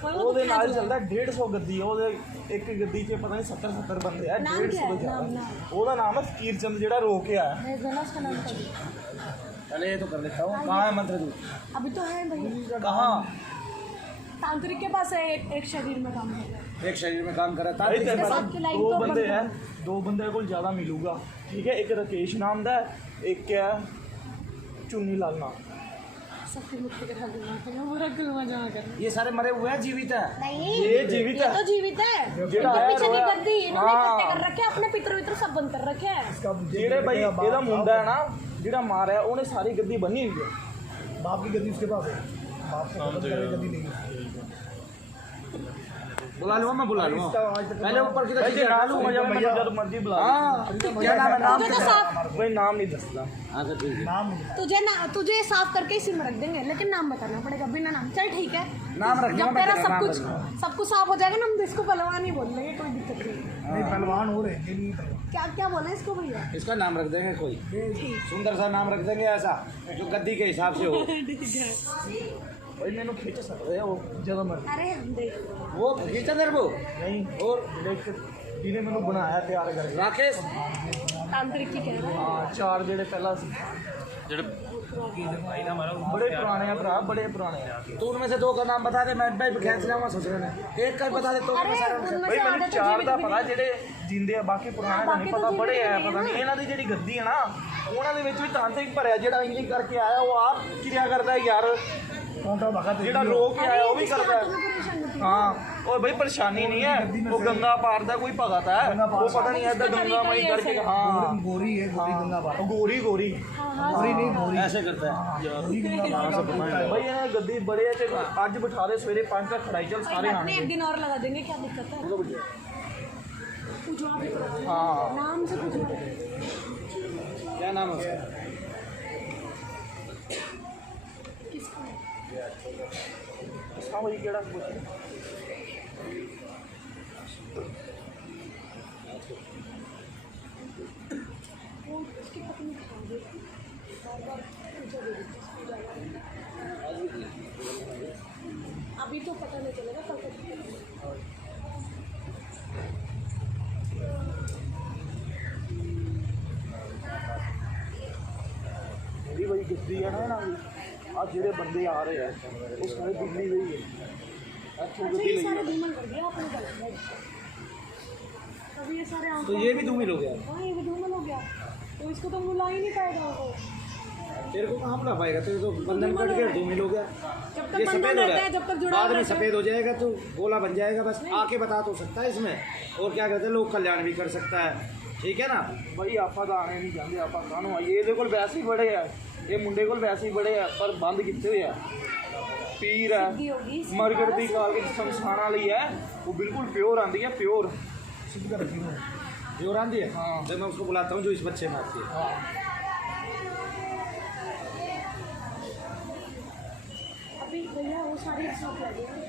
ਉਹਦੇ ਨਾਲ ਚੱਲਦਾ 150 ਗੱਦੀ ਉਹਦੇ ਇੱਕ ਗੱਦੀ 'ਚ ਪਤਾ ਨਹੀਂ 70 ਬੰਦੇ ਆ ਨਾਮ 150 ਕੀ ਹੈ? ਤੋਂ ਜ਼ਿਆਦਾ। ਨਾਮ। ਉਹਦਾ ਨਾਮ ਹੈ ਫਕੀਰ ਚੰਦ ਜਿਹੜਾ ਰੋ ਕੇ ਆਇਆ। मैं गला का नाम कर दूं। चले ये तो कर लेता हूँ। कहाँ है मंत्र दूत? अभी तो है भाई, कहाँ? तांत्रिक के पास है, एक शरीर में काम कर रहा है। एक शरीर में काम कर रहा था। भाई तेरे इसके पास साथ की लाइन दो तो बंदे बंद हैं, 2 बंदे को ज़्यादा मिलूगा ठीक है। एक राकेश नाम का है, एक क्या है चुन्नी लाल नाम। सबकी मुक्ति करा दूंगा, मैं पूरा कलमा जमा कर। ये सारे मरे हुए हैं, जीवित है? नहीं, ये जीवित है। तो जीवित है। जेड़ा इनके है पीछे नहीं रोया। गद्दी, इन्होंने हाँ। इकट्ठे कर रखे हैं, अपने पितर वितर सब बंद कर रखे हैं। ਜਿਹੜੇ भाई ਇਹਦਾ ਮੁੰਡਾ है ना ਜਿਹੜਾ ਮਾਰਿਆ ਉਹਨੇ ਸਾਰੀ ਗੱਦੀ ਬੰਨੀ हुई है। बाप की गद्दी उसके पास है, बाप को खत्म करने की गद्दी नहीं है। बुला लूँगा मैं, बुला लूँगा। पहले ऊपर की भाई तरफ जे ना लू चढ़ा मजा मैं जब मर्जी बुला हाँ, क्या नाम है? नाम तुझे तो क्या है? साफ भाई नाम नहीं दसदा। अच्छा ठीक है। नाम तुझे साफ करके इसी में रख देंगे, लेकिन नाम बताना पड़ेगा बिना नाम। चल ठीक है, नाम रख जब दूँगा मैं तेरा तेरा, सब नाम कुछ रख दूँगा। सब कुछ साफ हो जाएगा ना, हम इसको पहलवान ही बोल लेंगे, कोई दिक्कत नहीं। नहीं पहलवान हो रहे हैं, नहीं पहलवान। क्या क्या बोले इसको भैया? इसका नाम रख देंगे कोई सुंदर सा नाम रख देंगे ऐसा जो गद्दी के हिसाब से हो। भाई मैंने खींच सकते हैं वो जगह मर्जी अरे हम देख वो खींचा तेरे को? नहीं। और जिन्हें मैंने बनाया तैयार करके राकेश तांत्रिक की कह रहा है। हाँ 4 जेड़े पहला सी बड़े पुराने हैं भरा, बड़े पुराने हैं। तो उनमें से 2 का नाम बता दे, मैं खेच लाऊंगा सोच रहे हैं। एक का बता दे तो अरे उनमें भाई से मैंने आधे तो 4 जीवित ਦਾ भी ਪਤਾ नहीं। ਜਿਹੜੇ ਜਿੰਦੇ ਆ, ਬਾਕੀ ਪੁਰਾਣੇ ਦਾ ਨਹੀਂ ਬਾਕੀ ਪਤਾ। ਤਾਂ ਬੜੇ ਜੀਵਿਤ ਆ ਵੀ ਪਤਾ ਹੈ ਨਹੀਂ ਨਾ। ਇਹਨਾਂ ਦੀ ਜਿਹੜੀ ਗੱਦੀ ਹੈ ਨਾ ਉਹਨਾਂ ਦੇ ਵਿੱਚ ਵੀ ਤਾਂਤਰਿਕ ਭਰਿਆ। ਜਿਹੜਾ ਇੰਜ ਕਰਕੇ ਆਇਆ ਉਹ ਆਪ ਕਿਰਿਆ ਕਰਦਾ ਹੈ ਯਾਰ। कौंटा भगत है। ਜਿਹੜਾ ਰੋ ਕੇ अरे ਆਇਆ ਉਹ ਵੀ जिसके ਕਰਦਾ हाथों है। में परेशानी होती है। हाँ और भाई परेशानी नहीं है, वो गंगा पार दा कोई भगत है, वो पता नहीं ऐसा गंगा माई करके। हाँ गोरी है, गोरी गंगा बात। गोरी गोरी हाँ हाँ गोरी नहीं, गोरी ऐसे करता है। गोरी गंगा बात। भाई इन्हें गद्दी बड़े है ते अज बिठा दे, सवेरे 5 तक खड़ाई चल सारे अपने आने। एक दिन और लगा देंगे, क्या दिक्कत है? पूछो आप ही तो। हाँ नाम से पूछो। क्या नाम है उसका? किसका? हाँ भाई केड़ा कुछ वो उसकी पत्नी खा गई थी। बार-बार पूछा दे देती, पूजा वाली। अभी तो पता नहीं चलेगा, कल तक मेरी भाई गद्दी है ना आज जेड़े बंदे आ रहे हैं वो सारे दिल्ली गई है। अच्छी अच्छा गद्दी ये लगी सारे है। धूमल कर दिया आपने कल। अभी ये सारे तो ये भी धूमिल हो गया। हाँ ये भी धूमल हो गया, तो इसको तो बुला ही नहीं पाएगा वो। तेरे को कहाँ बुला पाएगा? तेरे तो बंधन कट गया, धूमिल हो गया। जब तक ये बंधन सफेद हो रहता रहा है, जब तक जुड़ा बाद हुआ में रहता है। सफेद हो जाएगा तो गोला बन जाएगा। बस आके बता तो सकता है इसमें, और क्या कहते हैं लोग कल्याण भी कर सकता है। ठीक है ना? भाई आप तो आने नहीं चाहते, आप कानू आइए। ये कोल वैसे ही बड़े है, ये मुंडे कोल वैसे ही बड़े है पर बंद कितने हुए है। पीर सिद्धि है होगी, मरगट दी काल के शमशान वाली है, वो बिल्कुल प्योर आती है, प्योर। सिद्ध कर रखी हूँ। जोर आंधी है। हाँ। जब मैं उसको बुलाता हूँ जो इस बच्चे में आती है। अभी भैया वो सारी एक साथ लगेंगे।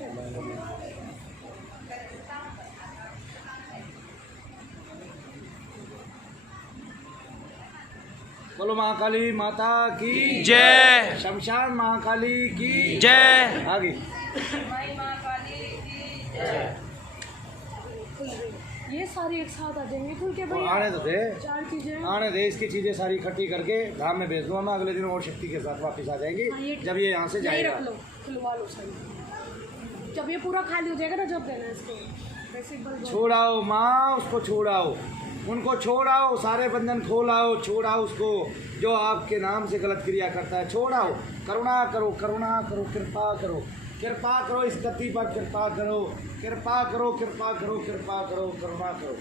बोलो महाकाली माता की जय। शमशान महाकाली की जय। आगे ये सारे एक साथ आ जाएंगे खुल के वो भैया। आने तो दे, 4 चीजें। आने दे। इसकी चीजें सारी इकट्ठी करके धाम में भेज दूंगा मैं। अगले दिन और शक्ति के साथ वापस आ हाँ, जाएंगी ये- जब ये यहाँ से यही जाएगा। रख लो, खुलवा लो सारी। जब ये पूरा खाली हो जाएगा ना, जब देना इसको वैसे एक बार छोड़ाओ माँ, उसको छोड़ाओ, उनको छोड़ाओ, सारे बंधन खोलाओ, छोड़ाओ उसको जो आपके नाम से गलत क्रिया करता है। छोड़ाओ, करुणा करो, करुणा करो, कृपा करो, कृपा करो, इस गति पर कृपा करो, कृपा करो, कृपा करो, कृपा करो, करुणा करो।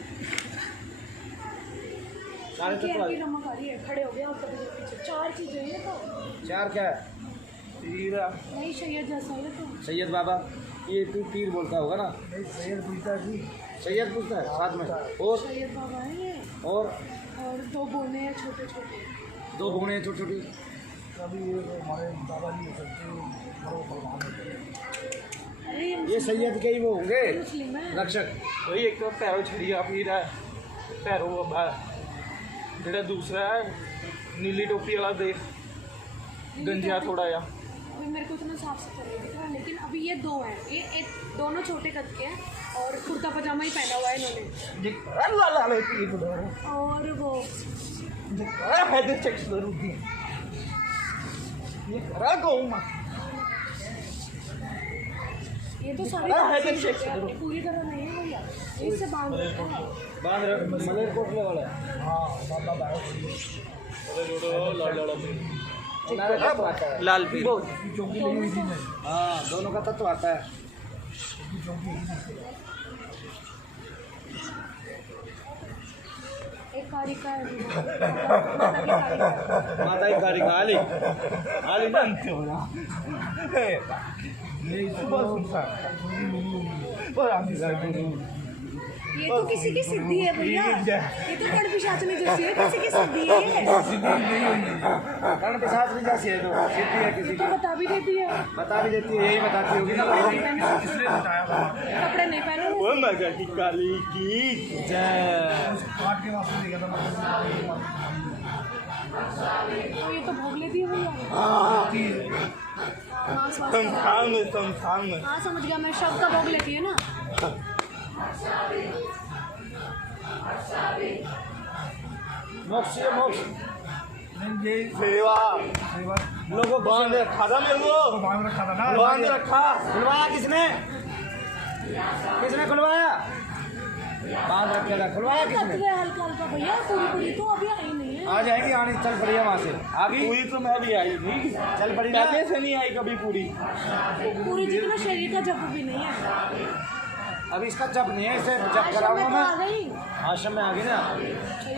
सारे की तत्व आ की गए। नमक आ रही है, खड़े हो गए और कभी पीछे 4 चीजें हैं ये तो। चार क्या है? तीर है। नहीं सैयद जैसा है तो। सैयद बाबा, ये तू तीर बोलता होगा ना? सैयद पूछता जी सैयद पूछता है साथ में। और सैयद बाबा है ये, और 2 बोने हैं छोटे छोटे। 2 भुगने छोटी छोटी। अभी ये हमारे दादाजी हो सकते हैं, बड़ो भगवान होते हैं। अरे ये सैयद के ही वो होंगे मुस्लिम है। रक्षक। वही एक तो पैरों छड़िया पीर है, पैरों बाबा है। जेड़ा दूसरा है नीली टोपी वाला देख, गंजिया थोड़ा या। अभी मेरे को इतना साफ सुथरा नहीं दिख रहा, लेकिन अभी ये 2 हैं। ये एक दोनों छोटे कद के हैं और कुर्ता पजामा ही पहना हुआ है इन्होंने। अल्लाह ला ले पीर को और वो है दे चेक जरूर दी। ये करा कहूँ ये तो सारे है तो काफी शेख छोटे हैं, अपनी पूरी तरह नहीं है भैया, इससे बांध रखा है। बांध रख, मलेर कोटले वाला है। हाँ बाबा भाई नारे का तो आता है। लाल पीर। चौकी लगी हुई थी नहीं, हाँ, दोनों का तत्व आता है। चौकी एक कारी का है माता की कारी का है। माता की गाड़ी का आली आली ना। ये सुबह सुनता ये तो किसी की सिद्धि है भैया, ये तो कड़ पिशाचनी जैसी है, किसी की सिद्धि है ये। कर्ण पिशाच भी जैसी है, तो सिद्धि है किसी ये तो की। बता भी देती है। बता भी देती है, यही बताती होगी ना। इसलिए बताया था कपड़े नहीं पहने हुए। वो मगर की काली की जय। काट के वास्ते देखा था तो ये तो भोग लेती है भैया। मांस वास का। संस्थान में हाँ समझ गया मैं, शव का भोग लेती है ना। मोक्ष ये मोक्ष ये सेवा सेवा लोगों को बांध रखा था मेरे को, तो बांध रखा था ना, बांध रखा। खुलवाया किसने? किसने खुलवाया? बांध रखे था, खुलवाया किसने? तत्व है हल्का हल्का भैया, पूरी पूरी तो अभी आई नहीं है। आ जाएगी, आनी चल पड़ी है वहाँ से। आ गई, पूरी तो मैं भी आई थी, चल पड़ी ना। पहले से नहीं आई कभी पूरी। पूरी जितना शरीर का जप भी नहीं है। अभी इसका जब नहीं है, इसे जब आश्रम कराऊंगा में तो आ मैं। गई, आश्रम में आ गई ना,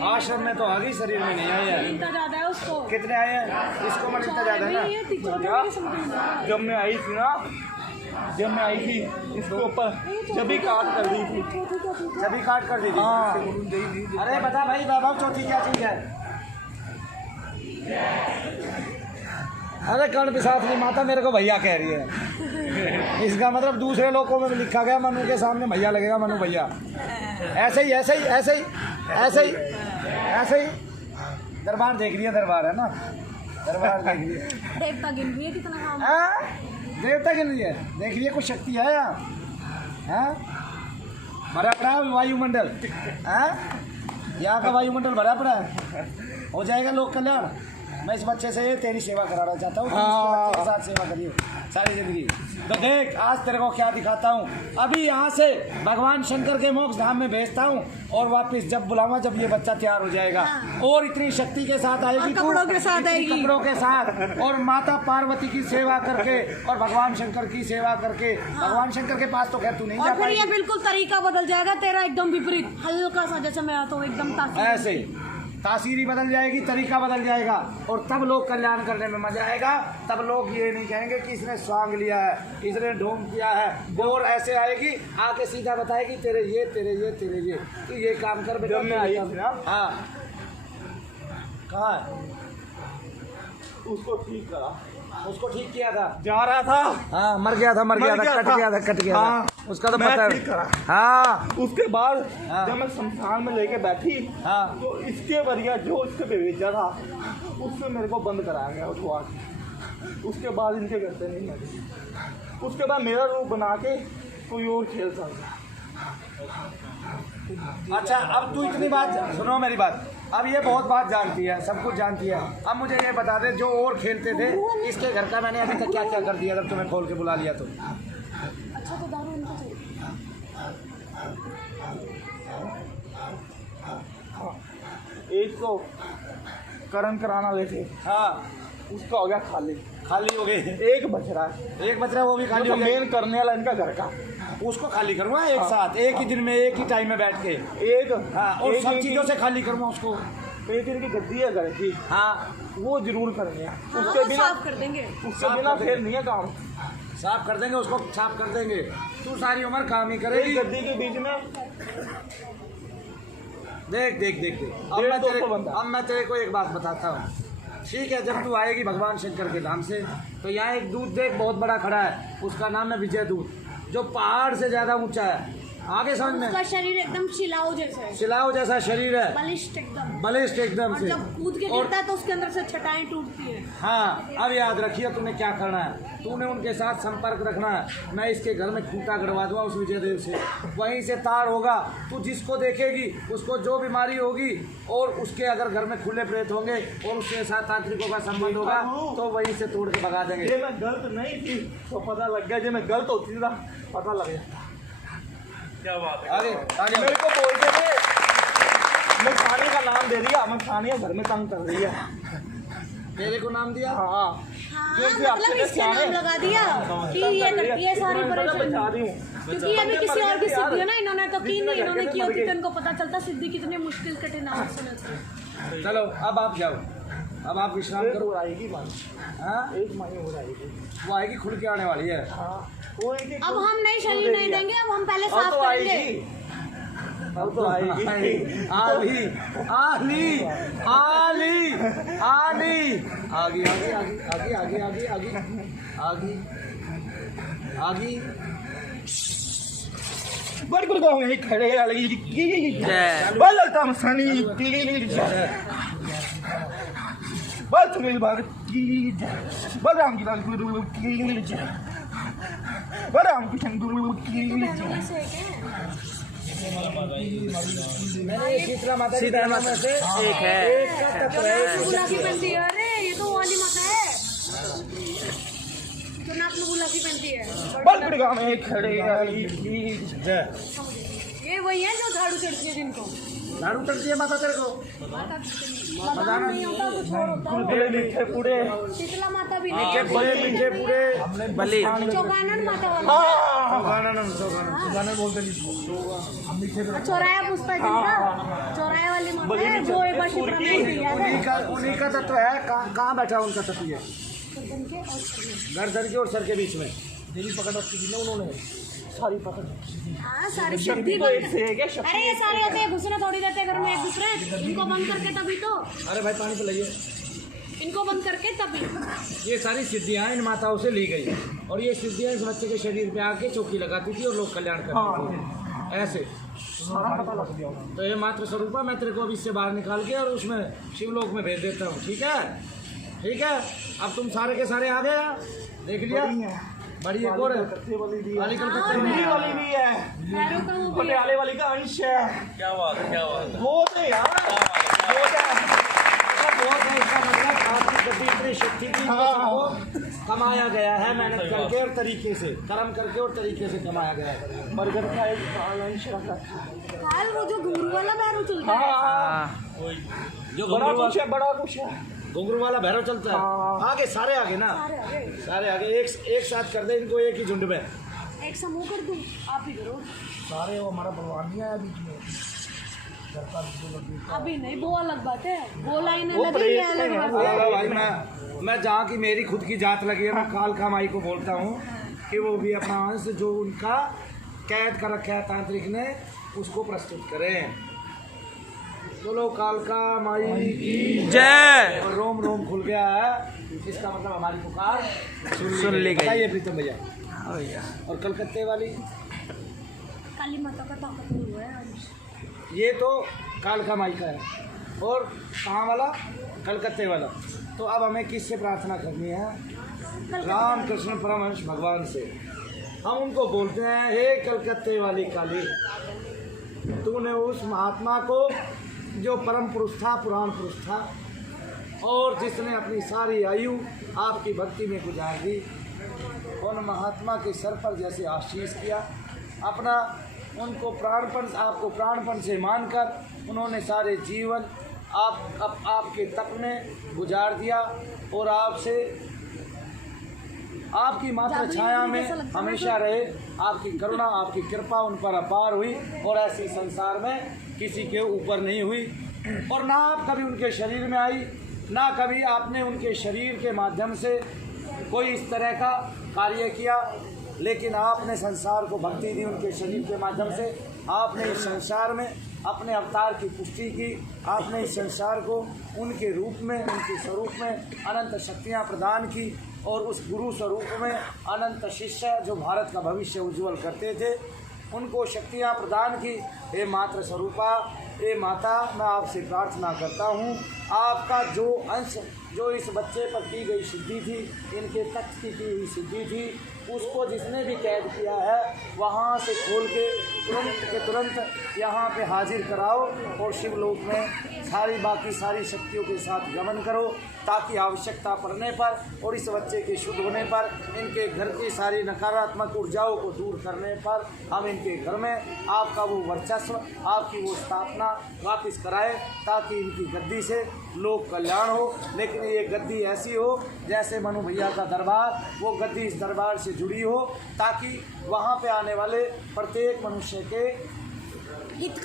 आश्रम में तो आ गई, शरीर में नहीं आई है। चिंता ज्यादा है उसको। कितने आए हैं? इसको मन इतना ज्यादा है ना। ये तिकोना के समथिंग है। जब मैं आई थी ना, जब मैं आई थी इसको ऊपर जब ही काट कर दी थी। सभी काट कर दी थी। अरे बता भाई वैभव, चौथी क्या चीज है? अरे कर्ण पिशाचनी माता मेरे को भैया कह रही है। इसका मतलब दूसरे लोगों में भी लिखा गया मनु के सामने भैया लगेगा, मनु भैया। ऐसे ही ऐसे ही ऐसे ही ऐसे ही ऐसे ही दरबार देख लिया, दरबार है ना, दरबार देख लिया। देवता गिन रही है कितना काम। हाँ? देवता गिन रही है, देख लिया कुछ शक्ति है यहाँ। हाँ? भरा पड़ा है वायुमंडल। हाँ? यहाँ का वायुमंडल भरा पड़ा है, हो जाएगा लोक कल्याण। मैं इस बच्चे से तेरी सेवा कराना चाहता हूँ, इसके बच्चे के साथ सेवा करिए सारी जिंदगी। तो देख आज तेरे को क्या दिखाता हूँ। अभी यहाँ से भगवान शंकर के मोक्ष धाम में भेजता हूँ और वापस जब बुलाऊंगा, जब ये बच्चा तैयार हो जाएगा और इतनी शक्ति के साथ आएगी, और कपड़ों के साथ इतनी आएगी। कपड़ों के साथ, और माता पार्वती की सेवा करके और भगवान शंकर की सेवा करके। भगवान शंकर के पास तो खैर तू नहीं जा और फिर ये पाएगी। बिल्कुल तरीका बदल जाएगा तेरा, एकदम विपरीत, हल्का सा जैसे मैं आता हूँ एकदम ताकि। ऐसे तासीरी बदल जाएगी, तरीका बदल जाएगा और तब लोग कल्याण करने में मजा आएगा। तब लोग ये नहीं कहेंगे कि इसने स्वांग लिया है, इसने ढोंग किया है। और ऐसे आएगी, आके सीधा बताएगी तेरे ये तेरे ये तेरे ये, तो ये काम कर बेटा। जब मैं आई थी ना, हाँ कहाँ है? उसको ठीक करा, उसको ठीक किया था, जा रहा था, हाँ मर गया था, मर गया था, कट गया था, कट गया हाँ, था, उसका तो मैं पता ठीक करा। है। हाँ उसके बाद हाँ। जब मैं शमशान में लेके बैठी हाँ तो इसके बढ़िया जो इसके भेजा था उससे मेरे को बंद कराया गया उठवा के। उसके बाद इनके घर से नहीं लगे। उसके बाद मेरा रूप बना के कोई और खेल सकता। अच्छा अब तू इतनी बात सुनो मेरी बात, अब ये बहुत बात जानती है, सब कुछ जानती है। अब मुझे ये बता दे, जो और खेलते थे इसके घर का मैंने अभी तक क्या क्या कर दिया जब तुम्हें खोल के बुला लिया तो? अच्छा तो दारू उनको चाहिए। एक तो करण कराना लेके हाँ उसका हो गया खाली, खाली हो गई, एक बच रहा है। एक बच रहा है, वो भी खाली हो गया। मेन करने वाला इनका घर का, उसको खाली करूँगा एक साथ, एक ही दिन में, एक ही टाइम में बैठ के। एक हाँ और एक सब इनकी- चीज़ों से खाली करूँगा उसको। एक इनकी गद्दी है घर की, हाँ वो जरूर करेंगे। हाँ, उसके वो बिना साफ कर देंगे। उसके बिना फिर नहीं है काम। साफ कर देंगे, उसको साफ कर देंगे। तू सारी उम्र काम ही एक करेगी। गद्दी के बीच में देख देख देख देख अब 150 बंदा। अब मैं तेरे को एक बात बताता हूँ, ठीक है? जब तू आएगी भगवान शंकर के नाम से, तो यहाँ एक दूध देख बहुत बड़ा खड़ा है, उसका नाम है विजय दूध, जो पहाड़ से ज्यादा ऊंचा है। आगे समझ में? उसका शरीर एकदम शिलाओ जैसा है, शिलाओ जैसा शरीर है, बलिष्ठ एकदम। बलिष्ठ एकदम और से। जब कूद के और गिरता है तो उसके अंदर से छटाएं टूटती हैं। हाँ, अब याद रखिए तूने क्या करना है। तूने उनके साथ संपर्क रखना है। मैं इसके घर में खूंटा गड़वा दूंगा उस विजय देव से, वहीं से तार होगा। तू जिसको देखेगी उसको जो बीमारी होगी और उसके अगर घर में खुले प्रेत होंगे और उसके साथ तांत्रिकों का संबंध होगा तो वहीं से तोड़ के भगा देंगे। ये मैं गलत नहीं थी तो पता लग गया, जो मैं गलत होती थी ना पता लग गया। आगे आगे मेरे को बोलते थे, मैं खाने का नाम दे दिया, मैं खाने घर में तंग कर रही है। तेरे को नाम दिया। हाँ हाँ, क्योंकि मतलब आपसे इसका क्या है? नाम लगा दिया कि ये करती है सारी बचा परेशानी। रही हूँ। क्योंकि अभी किसी और की सिद्धि है ना, इन्होंने तो की नहीं, इन्होंने कैसे की मर होती गए? तो इनको पता चलता सिद्धि कितनी मुश्किल कठिन से मिलती है। चलो अब आप जाओ, अब आप विश्राम एक करो। और आएगी बात, हाँ, एक महीने और आएगी। वो आएगी खुल के आने वाली है। हाँ वो आएगी। अब हम नई शरीर नहीं देंगे, अब हम पहले अब साफ तो करेंगे। आएगी, अब तो आएगी। आली आली आली आली आगे आगे आगे आगे आगे आगे आगे आगे बड़ी गुड़ गाँव में खड़े जय। बलता मसानी बल सुनील भागत की जय, बलराम जी लाल गुरु की जय, बलराम कृष्ण गुरु की जय। मैंने ये शीतला माता की बहनों में से एक है। एक का तत्व है। गुलाबी पहनती है, अरे ये तो वो वाली माता है जो नाक में गुलाबी पहनती है। बल गाँव में खड़े जय। ये वही है जो झाड़ू चढ़ती है जिनको। झाड़ू चढ़ती है माता तेरे को? बादाम नहीं होता, कुछ और होता है। पूरे मीठे पूरे शीतला माता भी नीचे नहीं बड़े मीठे पूरे बलि चौगानन माता वाला। गाना बोलते चौराया पुष्पा जिनका, चौराया वाली माता है जो एक बार शिप्रा में हुई है। उन्हीं का तत्व है। कहाँ बैठा है उनका तत्व? ये गर्दन के और सर के बीच में देवी पकड़ रखी थी ना उन्होंने, सारी पकड़। हाँ, सारी शक्ति तो एक से एक है, शक्ति अरे ये सारे होते हैं, घुसने थोड़ी रहते हैं घर में एक दूसरे। इनको बंद करके तभी तो, अरे भाई पानी पिलाइए। इनको बंद करके तभी। ये सारी सिद्धियाँ इन माताओं से ली गई और ये सिद्धियाँ इस बच्चे के शरीर पे आके चौकी लगाती थी और लोग कल्याण करते थे ऐसे। सारा पता लग गया। तो ये मात्र स्वरूपा मैं तेरे को अभी इससे बाहर निकाल के और उसमें शिवलोक में भेज देता हूँ। ठीक है, ठीक है। अब तुम सारे के सारे आ गए, देख लिया। बड़ी एक और है, वाली कलकत्ते में दिल्ली वाली भी है, पैरों का वो भी है। पटियाले वाली का अंश है। क्या बात है, क्या बात है। वो तो यार वो बहुत है। इसका मतलब आपकी गति इतनी शक्ति की को कमाया गया है मेहनत करके और तरीके से, कर्म करके और तरीके से कमाया गया है। बर्गर का एक अंश रखा है। हाल वो जो घुंघरू वाला पैरों चलता है। हाँ जो बड़ा घुंघरू कुछ है, बड़ा कुछ है। घुंघरू वाला भैरव चलता है। हाँ। आगे सारे आगे ना, सारे आगे। सारे आगे एक साथ कर दे इनको एक ही झुंड में। एक समूह कर दूं, आप ही करो। सारे वो हमारा भगवान नहीं आया बीच में। अभी नहीं, वो अलग बात है, वो लाइन वो अलग है, प्रेत ये अलग है, बात है। भाई मैं जहाँ की मेरी खुद की जात लगी है, मैं कालका माई को बोलता हूँ कि वो भी अपना अंश जो उनका कैद कर रखा है तांत्रिक ने उसको प्रस्तुत करें। बोलो कालका माई की जय। और रोम रोम खुल गया है, इसका मतलब हमारी पुकार सुन ली गई। बताइए प्रीतम भैया। और कलकत्ते वाली काली माता का ताकत हुआ है। ये तो कालका माई का है, और कहाँ वाला? कलकत्ते वाला। तो अब हमें किससे प्रार्थना करनी है? राम कृष्ण परमहंस भगवान से। हम उनको बोलते हैं, हे कलकत्ते वाली काली, तूने उस महात्मा को जो परम पुरुष था, पुराण पुरुष था, और जिसने अपनी सारी आयु आपकी भक्ति में गुजार दी, उन महात्मा के सर पर जैसे आशीष किया अपना, उनको प्राणपण, आपको प्राणपण से मानकर उन्होंने सारे जीवन आपके तप में गुजार दिया और आपसे आपकी मात्र छाया में हमेशा रहे। आपकी करुणा, आपकी कृपा उन पर अपार हुई और ऐसी संसार में किसी के ऊपर नहीं हुई। और ना आप कभी उनके शरीर में आई, ना कभी आपने उनके शरीर के माध्यम से कोई इस तरह का कार्य किया, लेकिन आपने संसार को भक्ति दी उनके शरीर के माध्यम से। आपने इस संसार में अपने अवतार की पुष्टि की, आपने इस संसार को उनके रूप में, उनके स्वरूप में अनंत शक्तियाँ प्रदान की, और उस गुरु स्वरूप में अनंत शिष्य जो भारत का भविष्य उज्जवल करते थे उनको शक्तियाँ प्रदान की। हे मातृ स्वरूपा, हे माता, मैं आपसे प्रार्थना करता हूँ, आपका जो अंश, जो इस बच्चे पर की गई सिद्धि थी, इनके तख्त की हुई सिद्धि थी, उसको जिसने भी कैद किया है वहाँ से खोल के तुरंत के तुरंत यहाँ पे हाजिर कराओ और शिवलोक में बाकी सारी शक्तियों के साथ गमन करो, ताकि आवश्यकता पड़ने पर और इस बच्चे के शुद्ध होने पर, इनके घर की सारी नकारात्मक ऊर्जाओं को दूर करने पर हम इनके घर में आपका वो वर्चस्व, आपकी वो स्थापना वापस कराएं, ताकि इनकी गद्दी से लोक कल्याण हो। लेकिन ये गद्दी ऐसी हो जैसे मनु भैया का दरबार, वो गद्दी इस दरबार से जुड़ी हो, ताकि वहाँ पे आने वाले प्रत्येक मनुष्य के हित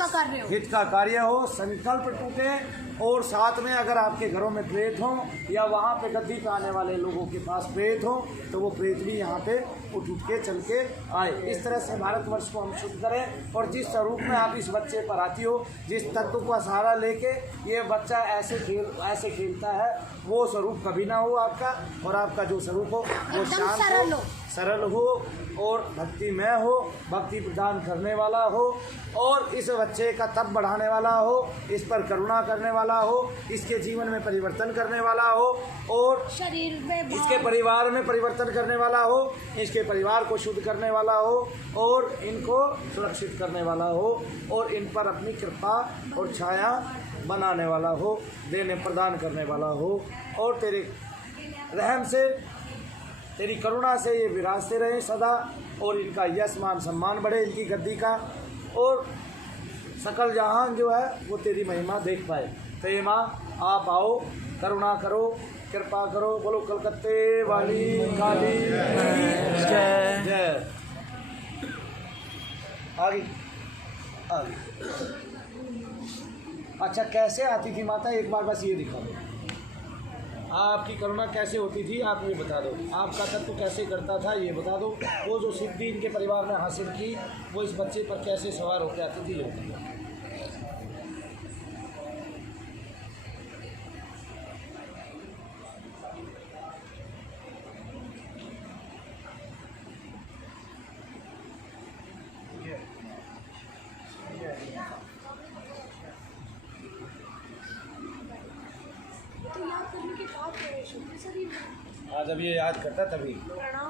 का कार्य हो, संकल्प टूटे। और साथ में अगर आपके घरों में प्रेत हों या वहाँ पे गद्दी पे आने वाले लोगों के पास प्रेत हों, तो वो प्रेत भी यहाँ पे उठ के चल के आए। इस तरह से भारतवर्ष को हम शुद्ध करें। और जिस स्वरूप में आप इस बच्चे पर आती हो, जिस तत्व का सहारा लेके ये बच्चा ऐसे खेलता है, वो स्वरूप कभी ना हो आपका, और आपका जो स्वरूप हो वो शांत हो, सरल हो और भक्तिमय हो, भक्ति प्रदान करने वाला हो, और इस बच्चे का तप बढ़ाने वाला हो, इस पर करुणा करने वाला हो, इसके जीवन में परिवर्तन करने वाला हो, और शरीर में इसके परिवार में परिवर्तन करने वाला हो, इसके परिवार को शुद्ध करने वाला हो, और इनको सुरक्षित करने वाला हो, और इन पर अपनी कृपा और छाया बनाने वाला हो, देने प्रदान करने वाला हो, और तेरे रहम से, तेरी करुणा से ये विराजते रहे सदा, और इनका यश मान सम्मान बढ़े इनकी गद्दी का, और सकल जहान जो है वो तेरी महिमा देख पाए। तो ये माँ आप आओ, करुणा करो, कृपा करो। बोलो कलकत्ते वाली काली जय जय। आगे आगे। अच्छा, कैसे आती थी माता, एक बार बस ये दिखा दो, आपकी करुणा कैसे होती थी आप ये बता दो, आपका तत्व कैसे करता था ये बता दो, वो जो सिद्धि इनके परिवार ने हासिल की वो इस बच्चे पर कैसे सवार होकर आती थी ये बता दो। आज अब ये याद करता तभी,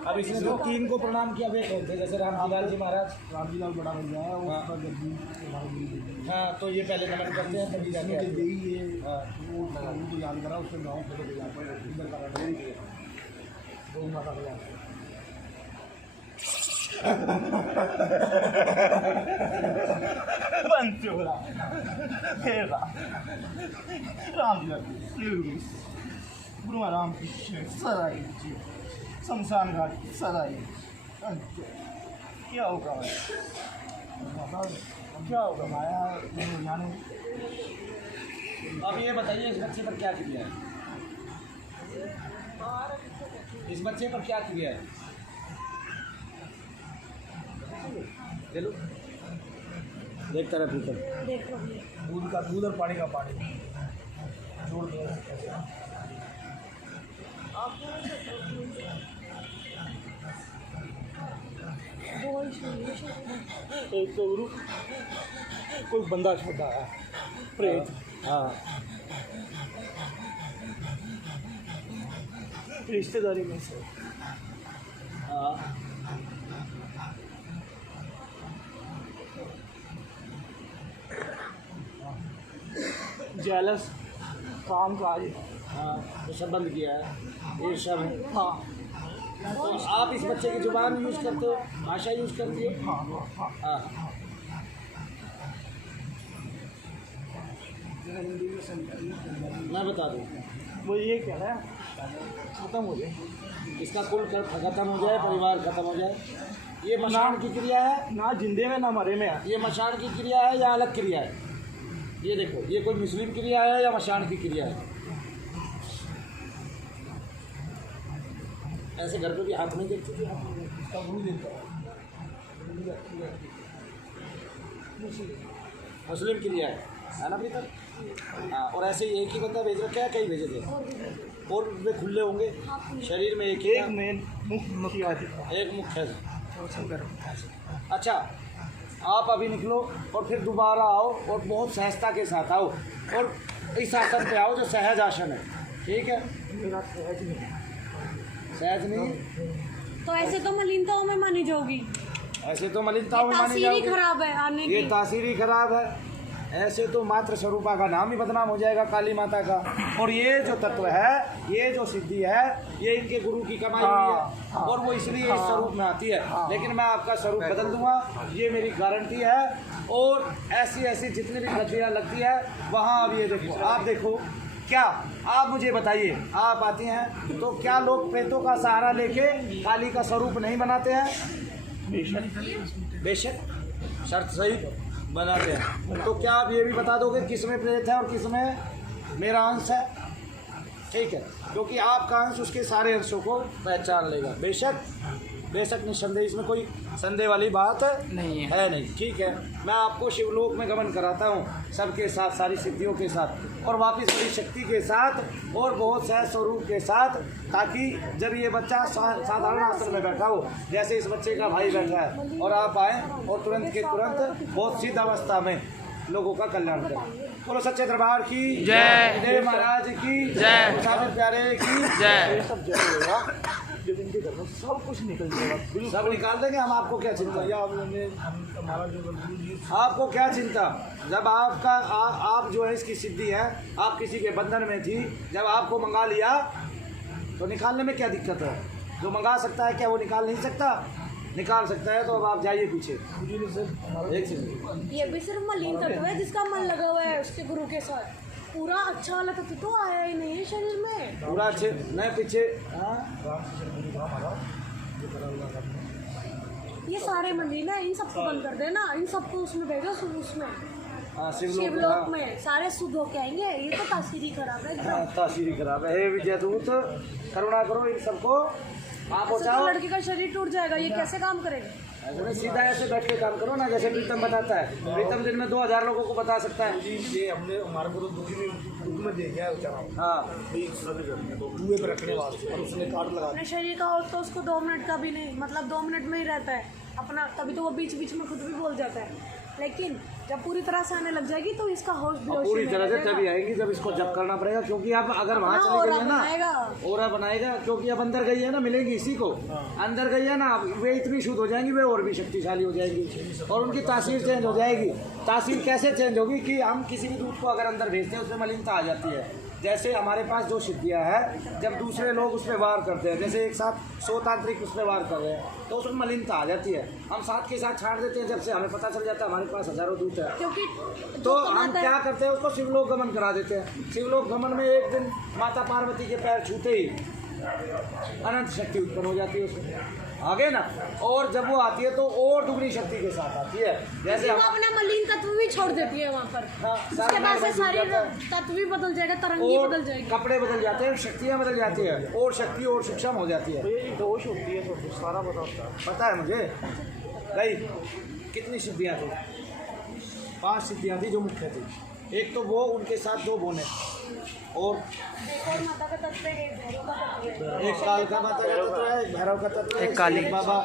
अब इसने जो 3 को प्रणाम किया वे कौन थे? जैसे रामजीलाल जी महाराज, रामजीलाल बड़ा भैया है, उसका गद्दी। हाँ, तो ये पहले नमन करते हैं तभी जाके आते हैं। हाँ, वो याद करा उसके गाँव से इधर का गौ माता भैया बनते हो रामजीलाल गुरु राम कृष्ण सराई जी शमशान घाट सराई। क्या होगा क्या होगा माया जाने। अब ये बताइए इस बच्चे पर क्या किया है, इस बच्चे पर क्या किया है? ले लो, देख तरफ दूध का दूध और पानी का पानी जोड़ दो। एक तो गुरु कोई बंदा छोटा है प्रेत। हाँ, रिश्तेदारी में से। हाँ, जेलस काम काज। हाँ, तो सब बंद किया है ये सब। हाँ तो आप इस बच्चे की जुबान यूज करते हो, भाषा यूज करती हो? हाँ हाँ, मैं बता दूँ, वो ये कह रहा है खत्म हो जाए, इसका कुल खत्म हो जाए, परिवार खत्म हो जाए। ये मशान की क्रिया है, ना जिंदे में ना मरे में है। ये मशान की क्रिया है या अलग क्रिया है? ये देखो, ये कोई मुस्लिम क्रिया है या मशान की क्रिया है? ऐसे घर पे भी हाथ नहीं देखते थे, इसका मुँह देता है। मुस्लिम क्रिया है ना प्रीतम? हाँ, और ऐसे ही एक ही बंदा भेज रखा है, कई भेजे थे और वे खुले होंगे शरीर में? एक मेन मुख्य एक मुख्य है। अच्छा, आप अभी निकलो और फिर दोबारा आओ और बहुत सहजता के साथ आओ और इस आसन पे आओ जो सहज आसन है, ठीक है? सहज नहीं, तो ऐसे तो मलिनताओं में मानी जाओगी, ऐसे तो मलिनताओं में मानी तासीर ही जाओगी। खराब है आने ये की। तासीर ही खराब है, ऐसे तो मात्र स्वरूपा का नाम ही बदनाम हो जाएगा, काली माता का। और ये जो तत्व है, ये जो सिद्धि है, ये इनके गुरु की कमाई हुई है और वो इसलिए इस स्वरूप में आती है। लेकिन मैं आपका स्वरूप बदल दूंगा, ये मेरी गारंटी है। और ऐसी ऐसी जितनी भी गद्दियाँ लगती है वहाँ, अब ये देखो, आप देखो क्या, आप मुझे बताइए, आप आती हैं तो क्या लोग प्रेतों का सहारा लेके काली का स्वरूप नहीं बनाते हैं? बेशक शर्त सही बनाते हैं। तो क्या आप ये भी बता दोगे किस में प्रेत है और किस में मेरा अंश है? ठीक है, क्योंकि आपका अंश उसके सारे अंशों को पहचान लेगा। बेशक बेशक निस्संदेह, इसमें कोई संदेह वाली बात नहीं है नहीं। ठीक है, मैं आपको शिवलोक में गमन कराता हूँ सबके साथ, सारी सिद्धियों के साथ और वापस बड़ी शक्ति के साथ और बहुत सहज स्वरूप के साथ, ताकि जब ये बच्चा साधारण आसन में बैठा हो, जैसे इस बच्चे का भाई बैठा है, और आप आए और तुरंत के तुरंत बहुत सिद्ध अवस्था में लोगों का कल्याण करें। बोलो सच्चे दरबार की जय, देव महाराज की जय, मुसाफिर प्यारे की जय। ये सब जय होगा, जब इनके घर में सब कुछ निकल जाएगा। बिल्कुल सब निकाल देंगे हम, आपको क्या चिंता? या हमारा जो गुरु जी आपको क्या चिंता? जब आपका आप जो है इसकी सिद्धि है, आप किसी के बंधन में थी, जब आपको मंगा लिया तो निकालने में क्या दिक्कत है? जो मंगा सकता है क्या वो निकाल नहीं सकता? निकाल सकता है। तो अब आप जाइए पीछे। एक सेकंड, ये भी सिर्फ मलिन तत्व है जिसका मन लगा हुआ है उसके गुरु के साथ। पूरा अच्छा वाला तत्व तो आया ही नहीं है शरीर में। पूरा अच्छे नहीं पीछे। हाँ, ये सारे मंदिर ना, इन सबको बंद कर देना, इन सबको उसमें भेजो, उसमें हाँ, शिवलोक में सारे शुद्ध होके आएंगे। ये तो तासीर ही खराब है एकदम। तासीर ही खराब है। हे विजयदूत, करुणा करो इन सबको। आप ऐसे बचाओ। तो लड़की का शरीर टूट जाएगा, ये कैसे काम करेगा? ऐसे सीधा ऐसे बैठ के काम करो ना, जैसे प्रीतम बताता है। प्रीतम दिन में 2000 लोगों को बता सकता है। ये हमने हमारे को तो दूध में दे गया बेचारा, हाँ, कुएं पे रखने वास्ते, और उसने काट लगा अपने शरीर का और तो उसको 2 मिनट का भी नहीं, मतलब 2 मिनट में ही रहता है अपना। तभी तो वो बीच बीच में खुद भी बोल जाता है, लेकिन जब पूरी तरह से आने लग जाएगी तो इसका होश भी होश पूरी में तरह से रहेगा। तभी आएगी जब इसको जब करना पड़ेगा। क्योंकि अब अगर वहाँ अपना चली औरा गई है ना, बनाएगा। ओरा बनाएगा। क्योंकि अब अंदर गई है ना, मिलेगी इसी को। अंदर गई है ना, वे इतनी शुद्ध हो जाएंगी, वे और भी शक्तिशाली हो जाएंगी और उनकी तासीर चेंज हो जाएगी। तासीर कैसे चेंज होगी कि हम किसी भी दूध को अगर अंदर भेजते हैं उसमें मलिनता आ जाती है। जैसे हमारे पास जो सिद्धियाँ है, जब दूसरे लोग उस पर वार करते हैं, जैसे एक साथ 100 तांत्रिक उस पर वार कर रहे हैं, तो उसमें मलिनता आ जाती है। हम साथ के साथ छाड़ देते हैं, जब से हमें पता चल जाता है हमारे पास हजारों दूत है, क्योंकि तो हम क्या करते हैं, उसको शिवलोक गमन करा देते हैं। शिवलोक गमन में एक दिन माता पार्वती के पैर छूते ही अनंत शक्ति उत्पन्न हो जाती है उसमें, आगे ना। और जब वो आती है तो और दुगनी शक्ति के साथ आती है। जैसे वो अपना मलिन तत्व भी छोड़ देती है वहाँ पर। हाँ, उसके बाद से सारी सारा तत्व भी बदल जाएगा, तरंगी और बदल जाएगी। कपड़े बदल जाते हैं, शक्तियाँ बदल जाती है और शक्ति और सूक्ष्म हो जाती है। ये दोष होती है, सब कुछ सारा बताता है। पता है मुझे भाई कितनी सिद्धियाँ थी। 5 सिद्धियाँ थी जो मुख्य थी। एक तो वो उनके साथ 2 बोने, और एक और माता का तत्व है, एक भैरव का तत्व है। एक काल का माता का तत्व है, एक भैरव का तत्व है, एक काली। सैयद बाबा।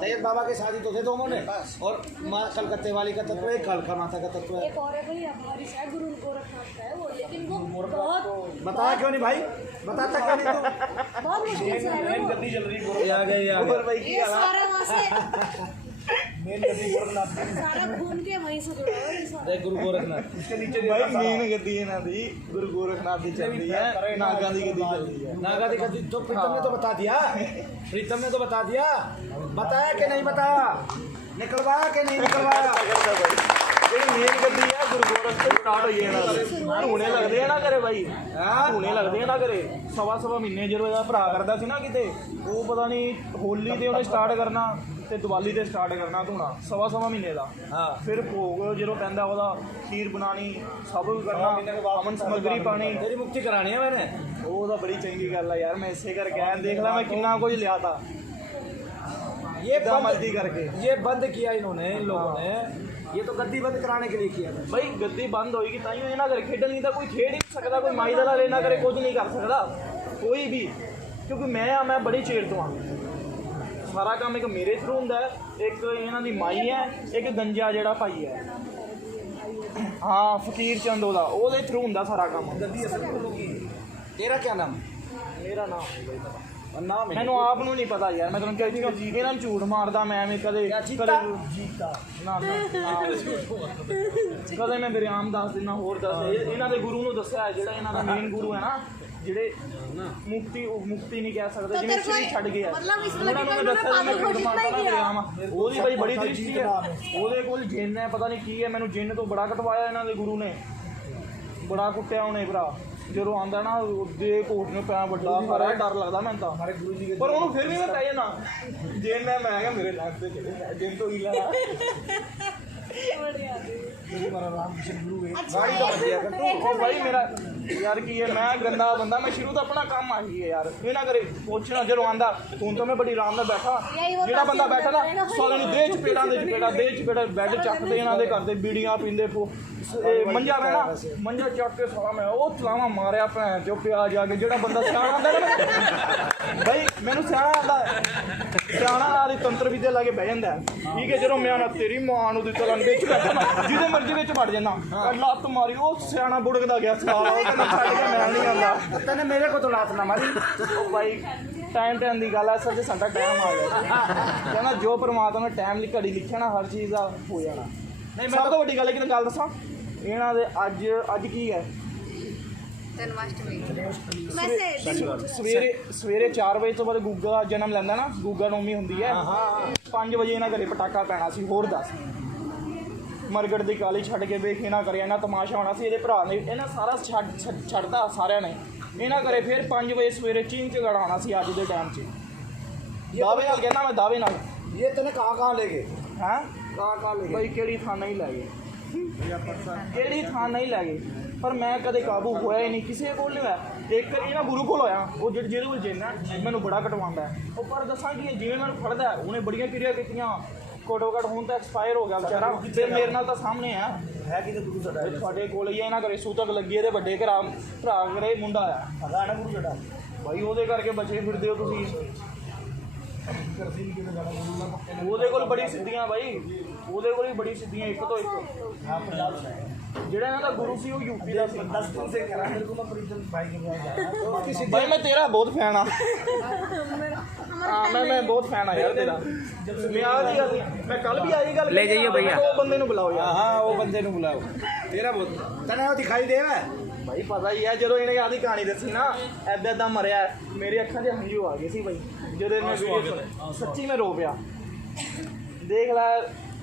सैयद बाबा के शादी तो थे दोनों ने, और माँ कलकत्ते वाली का तत्व है, एक काल का माता का तत्व है। एक और है भाई हमारी शायद गुरु गोरखनाथ का है वो, लेकिन वो बहुत बताया क्यों नहीं भाई? बताता क्यों नहीं तू? बहुत मुश्किल से है वो। गद्दी चल रही आ गए ये सारा वहाँ से मेन गद्दी गोरखनाथ की। सारा घूम के वहीं से जुड़ा हुआ है ये सारा। जय गुरु गोरखनाथ। इसके नीचे भाई मेन गद्दी है ना दी, गुरु गोरखनाथ की चल रही है, नागा दी गद्दी चल रही है। नागा दिखा दी तो प्रीतम ने तो बता दिया। प्रीतम ने तो बता दिया। बताया कि नहीं बताया? निकलवाया कि नहीं निकलवाया? ਜਿਹੜੀ ਮੇਨ ਗੱਡੀ ਹੈ ਗੁਰੂ ਗੋਰਖ ਤੋਂ ਸਟਾਰਟ ਹੋਈ ਹੈ ਇਹਨਾਂ ਦੇ ਹੁਣੇ ਲੱਗਦੇ ਆ ਨਾ ਘਰੇ ਬਾਈ ਹੁਣੇ ਲੱਗਦੇ ਆ ਨਾ ਘਰੇ ਸਵਾ ਮਹੀਨੇ ਜਦੋਂ ਇਹਦਾ ਭਰਾ ਕਰਦਾ ਸੀ ਨਾ ਕਿਤੇ ਉਹ ਪਤਾ ਨਹੀਂ ਹੋਲੀ ਤੇ ਉਹਨੇ ਸਟਾਰਟ ਕਰਨਾ ਤੇ ਦੀਵਾਲੀ ਤੇ ਸਟਾਰਟ ਕਰਨਾ ਧੋਣਾ ਸਵਾ ਮਹੀਨੇ ਦਾ ਫਿਰ ਭੋਗ ਜਦੋਂ ਪੈਂਦਾ ਉਹਦਾ ਖੀਰ ਬਣਾਣੀ ਸਭ ਕੁਝ ਕਰਨਾ ਅਮਨ ਸਮੱਗਰੀ ਪਾਣੀ तेरी मुक्ति करानी है मैंने। ਉਹ ਤਾਂ ਬੜੀ ਚੰਗੀ ਗੱਲ ਆ ਯਾਰ ਮੈਂ ਇਸੇ ਕਰਕੇ ਆਇਆ ਦੇਖ ਲਾ ਮੈਂ ਕਿੰਨਾ ਕੁਝ ਲਿਆ ਤਾ ये जितना मर्जी करके। ये बंद किया इन्होंने इन लोगों ने, ये तो गद्दी बंद कराने के लिए किया था। ਬਈ ਗੱਦੀ ਬੰਦ ਹੋਏਗੀ ਤਾਂ ਹੀ ਇਹਨਾਂ ਘਰੇ ਖੇਡਣ ਨਹੀਂ ਤਾਂ ਕੋਈ ਖੇਡ ਹੀ ਨਹੀਂ ਸਕਦਾ ਕੋਈ ਮਾਈ ਦਾ ਇਹਨਾਂ ਘਰੇ ਕੁਝ ਨਹੀਂ ਕਰ ਸਕਦਾ ਕੋਈ ਵੀ ਕਿਉਂਕਿ ਮੈਂ ਬੜੀ ਚੇੜ ਤੋਂ ਆ ਸਾਰਾ ਕੰਮ ਇੱਕ ਮੇਰੇ ਥਰੂ ਹੁੰਦਾ ਹੈ ਇੱਕ ਇਹਨਾਂ ਦੀ ਮਾਈ ਹੈ ਇੱਕ ਗੰਜਾ ਜਿਹੜਾ ਭਾਈ ਹੈ ਹਾਂ ਫਕੀਰ ਚੰਦ ਉਹਦੇ ਥਰੂ ਹੁੰਦਾ ਸਾਰਾ ਕੰਮ तेरा क्या नाम? ਮੇਰਾ ਨਾਮ और नाम है ਮੈਨੂੰ ਆਪ ਨੂੰ ਨਹੀਂ ਪਤਾ ਯਾਰ ਮੈਂ ਤੁਹਾਨੂੰ ਕਹਿੰਦੀ ਇਹਨਾਂ ਨੂੰ ਝੂਠ ਮਾਰਦਾ ਮੈਂ ਐਵੇਂ ਕਦੇ ਜੀਤਾ? ਨਾ ਕਦੇ ਮੈਂ ਬਰਿਆਮ ਦੱਸ ਦਿੰਦਾ ਹੋਰ ਦੱਸ ਇਹਨਾਂ ਦੇ ਗੁਰੂ ਨੂੰ ਦੱਸਿਆ ਜਿਹੜਾ ਇਹਨਾਂ ਦਾ ਮੇਨ ਗੁਰੂ ਹੈ ਨਾ ਜਿਹੜੇ ਮੁਕਤੀ ਨਹੀਂ ਕਹਿ ਸਕਦੇ ਜਿਵੇਂ ਸ਼੍ਰੀ ਛੱਡ ਗਿਆ ਉਹਨਾਂ ਨੂੰ ਮੈਂ ਦੱਸਿਆ ਮੈਂ ਝੂਠ ਮਾਰਦਾ ਬਰਿਆਮ ਉਹਦੀ ਬਈ ਬੜੀ ਦ੍ਰਿਸ਼ਟੀ ਹੈ ਉਹਦੇ ਕੋਲ ਜਿੰਨ ਹੈ ਪਤਾ ਨਹੀਂ ਕੀ ਹੈ ਮੈਨੂੰ ਜਿੰਨ ਤੋਂ ਬੜਾ ਕਟਵਾਇਆ ਇਹਨਾਂ ਦੇ ਗੁਰੂ ਨੇ ਬੜਾ ਕੁੱਟਿਆ ਉਹਨੇ ਭਰਾ ਜਦੋਂ ਆਉਂਦਾ ਨਾ ਉਹਦੇ ਕੋਟ ਨੂੰ ਪਿਆ ਵੱਡਾ ਸਾਰਾ ਡਰ ਲੱਗਦਾ ਮੈਨੂੰ ਤਾਂ ਹਮਾਰੇ ਗੁਰੂ ਜੀ ਪਰ ਉਹਨੂੰ ਫਿਰ ਵੀ ਮੈਂ ਪੈ ਜਾਣਾ ਜੇ ਮੈਂ ਕਿਹਾ ਮੇਰੇ ਲੱਗ ਤੇ ਚਲੇ ਜਿੰਨ ਤੋਂ ਹੀ ਲਾ गाड़ी तो बच गया कर तू। ਉਹ ਭਾਈ ਮੇਰਾ ਯਾਰ ਕੀ ਹੈ ਮੈਂ ਗੰਦਾ ਬੰਦਾ ਮੈਂ ਸ਼ੁਰੂ ਤੋਂ ਆਪਣਾ ਕੰਮ ਆਹੀ ਹੈ ਯਾਰ ਇਹ ਨਾ ਕਰੇ ਪੁੱਛਣਾ ਜਦੋਂ ਆਂਦਾ ਹੁਣ ਤਾਂ ਮੈਂ ਬੜੀ ਆਰਾਮ ਨਾਲ ਬੈਠਾ ਜਿਹੜਾ ਬੰਦਾ ਬੈਠਾ ਨਾ ਸਾਰਿਆਂ ਨੂੰ ਦੇਹ ਚਪੇੜਾ ਬੈੱਡ ਚੱਕਦੇ ਇਹਨਾਂ ਦੇ ਕਰਦੇ ਬੀੜੀਆਂ ਪੀਂਦੇ ਮੰਜਾ ਰਹਿਣਾ ਮੰਜਾ ਚੱਕ ਕੇ ਸਾਰਾ ਮੈਂ ਉਹ ਚਲਾਵਾ ਮਾਰਿਆ ਭੈਣ ਚੋ ਪਿਆ ਜਾ ਕੇ ਜਿਹੜਾ ਬੰਦਾ ਸਿਆਣਾ ਆਉਂਦਾ ਨਾ ਭਾਈ ਮੈਨੂੰ ਸਿਆਣਾ ਆਉਂਦਾ ਸਿਆਣਾ ਆ ਦੀ ਤੰਤਰ ਵਿਦਿਆ ਲਾ ਕੇ ਬਹਿ ਜਾਂਦਾ ਠੀਕ ਹੈ ਜਦੋਂ ਮੈਂ ਨਾ ਤੇਰੀ ਮਾਂ ਨੂੰ ਦਿੱਤਾ ਲੰਡੇ ਵਿੱਚ ਬੈਠਾ ਨਾ ਜਿਹਦੇ ਮਰਜ਼ੀ ਵਿੱਚ ਵੜ ਜਾਣਾ ਲੱਤ ਮਾਰੀ ਉਹ ਸਿਆਣਾ ਬੁੜਕਦਾ ਗਿਆ ਸਵਾਲ ਉਹ ਕਹਿੰਦਾ ਛੱਡ ਕੇ ਮੈਂ ਨਹੀਂ ਆਉਂਦਾ तने मेरे को तो लात ना मारी। ਉਹ ਭਾਈ ਟਾਈਮ ਦੀ ਗੱਲ ਆ ਸਰ ਜੇ ਸਾਡਾ ਟਾਈਮ ਆ ਗਿਆ ਕਹਿੰਦਾ ਜੋ ਪਰਮਾਤਮਾ ਨੇ ਟਾਈਮ ਲਈ ਘੜੀ ਲਿਖਿਆ ਨਾ ਹਰ ਚੀਜ਼ ਦਾ ਹੋ ਜਾਣਾ ਨਹੀਂ ਸਭ ਤੋਂ ਵੱਡੀ ਗੱਲ ਹੈ ਕਿ ਗੱਲ ਦੱਸਾਂ ਇਹਨਾਂ ਦੇ ਅੱਜ ਕੀ ਹੈ ਸਵੇਰੇ 4 ਵਜੇ ਤੋਂ ਬਾਅਦ ਗੁੱਗਾ ਦਾ ਜਨਮ ਲੈਂਦਾ ਨਾ ਗੁੱਗਾ ਨੌਮੀ ਹੁੰਦੀ ਹੈ 5 ਵਜੇ ਇਹਨਾਂ ਘਰੇ ਪਟਾਕਾ ਪੈਣਾ ਸੀ ਹੋਰ ਦੱਸ ਮਰਗੜ ਦੀ ਕਾਲੀ ਛੱਡ ਕੇ ਵੇਖ ਇਹਨਾਂ ਕਰਿਆ ਇਹਨਾਂ ਤਮਾਸ਼ਾ ਹੋਣਾ ਸੀ ਇਹਦੇ ਭਰਾ ਨੇ ਇਹਨਾਂ ਸਾਰਾ ਛੱਡਦਾ ਸਾਰਿਆਂ ਨੇ ਇਹਨਾਂ ਘਰੇ ਫਿਰ 5 ਵਜੇ ਸਵੇਰੇ ਚੀਨ ਚ ਗੜਾਉਣਾ ਸੀ ਅੱਜ ਦੇ ਟਾਈਮ 'ਚ ਦਾਅਵੇ ਨਾਲ ਕਹਿੰਦਾ ਮੈਂ ਦਾਅਵੇ ਨਾਲ ये तने कहाँ ले गए? ਹੈਂ कहाँ ले गए? ਬਈ ਕਿਹੜੀ ਥਾਂ ਨਹੀਂ ਲੈ ਗਏ ਕਿਹੜੀ ਥਾਂ ਨਹੀਂ ਲੈ ਗਏ ਪਰ ਮੈਂ ਕਦੇ ਕਾਬੂ ਹੋਇਆ ਹੀ ਨਹੀਂ ਕਿਸੇ ਕੋਲ ਨਹੀਂ ਹੋਇਆ ਇੱਕ ਇਹਨਾਂ ਗੁਰੂ ਕੋਲ ਹੋਇਆ ਉਹ ਜਿਹਦੇ ਕੋਲ ਜਿੰਨ ਹੈ ਮੈਨੂੰ ਬੜਾ ਕਟਵਾਉਂਦਾ ਉਹ ਪਰ ਦੱਸਾਂ ਕਿ ਜਿਵੇਂ ਮੈਨੂੰ ਫੜਦਾ ਉਹਨੇ ਬੜੀਆਂ ਕਿਰਿਆ ਕੀਤੀਆਂ ਘੱਟੋ ਘੱਟ ਹੁਣ ਤਾਂ ਐਕਸਪਾਇਰ ਹੋ ਗਿਆ ਵਿਚਾਰਾ ਤੇ ਮੇਰੇ ਨਾਲ ਤਾਂ ਸਾਹਮਣੇ ਆ है कि गुरु सदा ਤੁਹਾਡੇ ਕੋਲ ਹੀ ਇਹਨਾਂ ਘਰੇ ਸੂਤਕ ਲੱਗੀ ਇਹਦੇ ਵੱਡੇ ਭਰਾ ਘਰੇ ਮੁੰਡਾ ਆ पता है ना गुरु सदा ਭਾਈ ਉਹਦੇ ਕਰਕੇ ਬਚੇ ਫਿਰਦੇ ਹੋ ਤੁਸੀਂ ਉਹਦੇ ਕੋਲ ਬੜੀ ਸਿੱਧੀਆਂ ਬਾਈ ਉਹਦੇ ਕੋਲ ਹੀ ਬੜੀ ਸਿੱਧੀਆਂ ਇੱਕ ਤੋਂ ਇੱਕ ਜਿਹੜਾ ਇਹਨਾਂ ਦਾ ਗੁਰੂ ਸੀ ਉਹ ਯੂਪੀ ਦਾ ਸੀ 10 दिन से करा मेरे को मैं परिजन भाई के पास जा रहा तो किसी ਭਾਈ ਮੈਂ ਤੇਰਾ ਬਹੁਤ ਫੈਨ ਆ ਹਾਂ ਮੈਂ ਬਹੁਤ ਫੈਨ ਆ ਯਾਰ ਤੇਰਾ ਮੈਂ ਆ ਦੀ ਗੱਲ ਮੈਂ ਕੱਲ ਵੀ ਆਈ ਗੱਲ ਲੈ ਜਾਈਏ ਭਈਆ। ਉਹ ਬੰਦੇ ਨੂੰ ਬੁਲਾਓ ਯਾਰ हाँ वो बंदे ने बुलाओ तेरा बहुत तने वो दिखाई दे है ਭਾਈ ਪਤਾ ਹੀ ਹੈ ਜਦੋਂ ਇਹਨੇ ਆਦੀ ਕਹਾਣੀ ਦੱਸੀ ਨਾ ਐਦਾਂ ਮਰਿਆ ਮੇਰੇ ਅੱਖਾਂ 'ਚ ਹੰਝੂ ਆ ਗਏ ਸੀ ਭਾਈ ਜਦੋਂ ਇਹਨੇ ਵੀਡੀਓ ਸੁਣੀ ਸੱਚੀ ਮੈਂ ਰੋ ਪਿਆ ਦੇਖ ਲੈ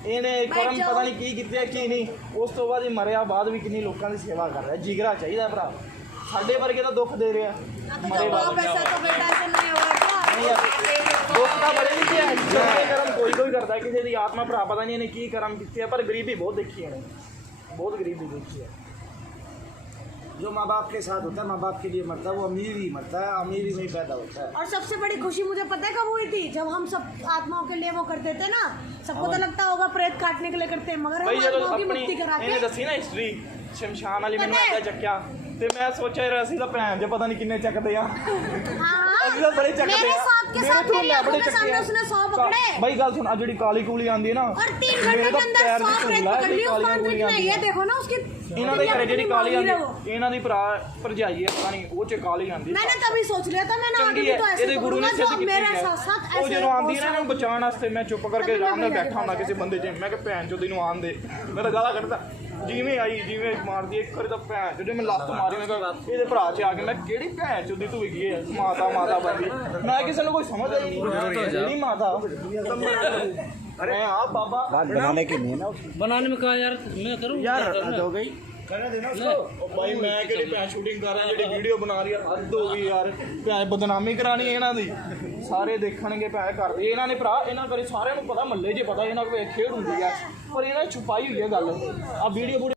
ਇਹਨੇ ਕਰਮ ਪਤਾ ਨਹੀਂ ਕੀ ਕੀਤਾ ਕੀ ਨਹੀਂ ਉਸ ਤੋਂ ਬਾਅਦ ਹੀ ਮਰਿਆ ਬਾਅਦ ਵੀ ਕਿੰਨੀ ਲੋਕਾਂ ਦੀ ਸੇਵਾ ਕਰ ਰਿਹਾ ਜਿਗਰਾ ਚਾਹੀਦਾ ਭਰਾ ਸਾਡੇ ਵਰਗੇ ਤਾਂ ਦੁੱਖ ਦੇ ਰਿਹਾ ਮਰੇ ਬਾਅਦ ਨਹੀਂ ਯਾਰ ਦੁੱਖ ਤਾਂ ਬੜੇ ਨਹੀਂ ਹੈ ਚੰਗੇ ਕਰਮ ਕੋਈ ਕਰਦਾ ਕਿਸੇ ਦੀ ਆਤਮਾ ਭਰਾ ਪਤਾ ਨਹੀਂ ਇਹਨੇ ਕੀ ਕਰਮ ਕੀਤੇ ਆ ਪਰ ਗਰੀਬੀ ਬਹੁਤ ਦੇਖੀ ਇਹਨੇ ਬਹੁਤ ਗਰੀਬੀ ਦੇਖੀ ਹੈ जो माँ बाप के साथ होता है माँ बाप के लिए मरता है वो अमीर ही मरता है अमीर ही नहीं पैदा होता है। और सबसे बड़ी खुशी मुझे पता है कब हुई थी जब हम सब आत्माओं के लिए वो करते थे ना सबको तो लगता होगा प्रेत काटने के लिए करते हैं मगर भाई हम ਜਦੋਂ आत्माओं की ਆਪਣੀ मुक्ति कराते ਇਹਨੇ हैं। ਦੱਸੀ ਨਾ ਹਿਸਟਰੀ ਸ਼ਮਸ਼ਾਨ ਵਾਲੀ ਮੈਨੂੰ ਐਦਾਂ ਚੱਕਿਆ ਤੇ ਮੈਂ ਸੋਚਿਆ ਯਾਰ ਅਸੀਂ ਤਾਂ ਭੈਣ ਜੇ ਪਤਾ ਨਹੀਂ ਕਿੰਨੇ ਚੱਕਦੇ ਆ हाँ, ਅਸੀਂ ਤਾਂ ਬੜੇ ਚੱਕਦੇ मेरे ਆ साथ के साथ मेरी आंखों के सामने उसने 100 पकड़े ਬਾਈ ਗੱਲ ਸੁਣ ਆ ਜਿਹੜੀ ਕਾਲੀ ਕੂਲੀ ਆਂਦੀ ਹੈ ਨਾ और 3 घंटे के अंदर 100 प्रेत पकड़ लिए उस तांत्रिक ने। ये देखो ना उसकी ਇਹਨਾਂ ਦੇ ਘਰੇ ਜਿਹੜੀ ਕਾਲੀ ਆਂਦੀ वो। ਇਹਨਾਂ ਦੀ ਭਰਾ ਭਰਜਾਈ ਹੈ ਪਤਾ ਨਹੀਂ ਉਹ ਚ ਕਾਲੀ ਆਂਦੀ मैंने तभी सोच लिया था मैंने आगे ਚੰਗੀ भी ਹੈ तो ऐसे ਇਹਦੇ ਗੁਰੂ ਨੇ करूंगा, ਸਿੱਧ जो ਕੀਤੀ मेरे ਹੈ साथ साथ ਉਹ ऐसे ਜਦੋਂ ਆਂਦੀ बहुत ਨਾ ਇਹਨੂੰ ਬਚਾਉਣ ਵਾਸਤੇ ਮੈਂ ਚੁੱਪ ਕਰਕੇ ਆਰਾਮ ਨਾਲ ਬੈਠਾ ਹੁੰਦਾ ਕਿਸੇ ਬੰਦੇ 'ਚ ਮੈਂ ਕਿ ਭੈਣ ਚੋਦੀ ਨੂੰ ਆਣ ਦੇ ਮੈਂ ਤਾਂ ਗਾਲਾਂ ਕੱਢਦਾ ਜਿਵੇਂ ਆਈ ਜਿਵੇਂ ਮਾਰਦੀ ਇੱਕ ਵਾਰੀ ਤਾਂ ਭੈਣ ਚੋਦੀ ਮੈਂ ਲੱਤ ਮਾਰੀ ਮੈਂ ਕਿਹਾ ਇਹਦੇ ਭਰਾ 'ਚ ਆ ਕੇ ਮੈਂ ਕਿਹੜੀ ਭੈਣ ਚੋਦੀ ਤੂੰ ਹੈਗੀ ਹੈ ਮਾਤਾ ਬੰਦੀ ਮੈਂ ਕਿਸੇ ਨੂੰ ਕੋਈ ਸਮਝ ਆਈ ਨਹੀਂ ਜਿਹੜੀ ਮਾਤਾ अरे हाँ बाबा बात बनाने की नहीं है ना बनाने में कहा यार मैं करूँ यार हद हो गई भाई मैं ਕਿਹੜੀ ਭੈਣ ਸ਼ੂਟਿੰਗ ਕਰ ਰਿਹਾ ਜਿਹੜੀ ਵੀਡੀਓ ਬਣਾ ਰਹੀ ਆ ਹੱਦ ਹੋ ਗਈ ਯਾਰ ਭੈਣ ਬਦਨਾਮੀ ਕਰਾਣੀ ਇਹਨਾਂ ਦੀ ਸਾਰੇ ਦੇਖਣਗੇ ਭੈਣ ਕਰਦੇ ਇਹਨਾਂ ਨੇ ਭਰਾ ਇਹਨਾਂ ਕਰੇ ਸਾਰਿਆਂ ਨੂੰ ਪਤਾ ਮੱਲੇ 'ਚ ਪਤਾ ਇਹਨਾਂ ਕੋਲ ਖੇਡ ਹੁੰਦੀ ਆ ਪਰ ਇਹਨਾਂ ਛੁਪਾਈ ਹੋਈ ਹੈ ਗੱਲ ਆ ਵੀਡੀਓ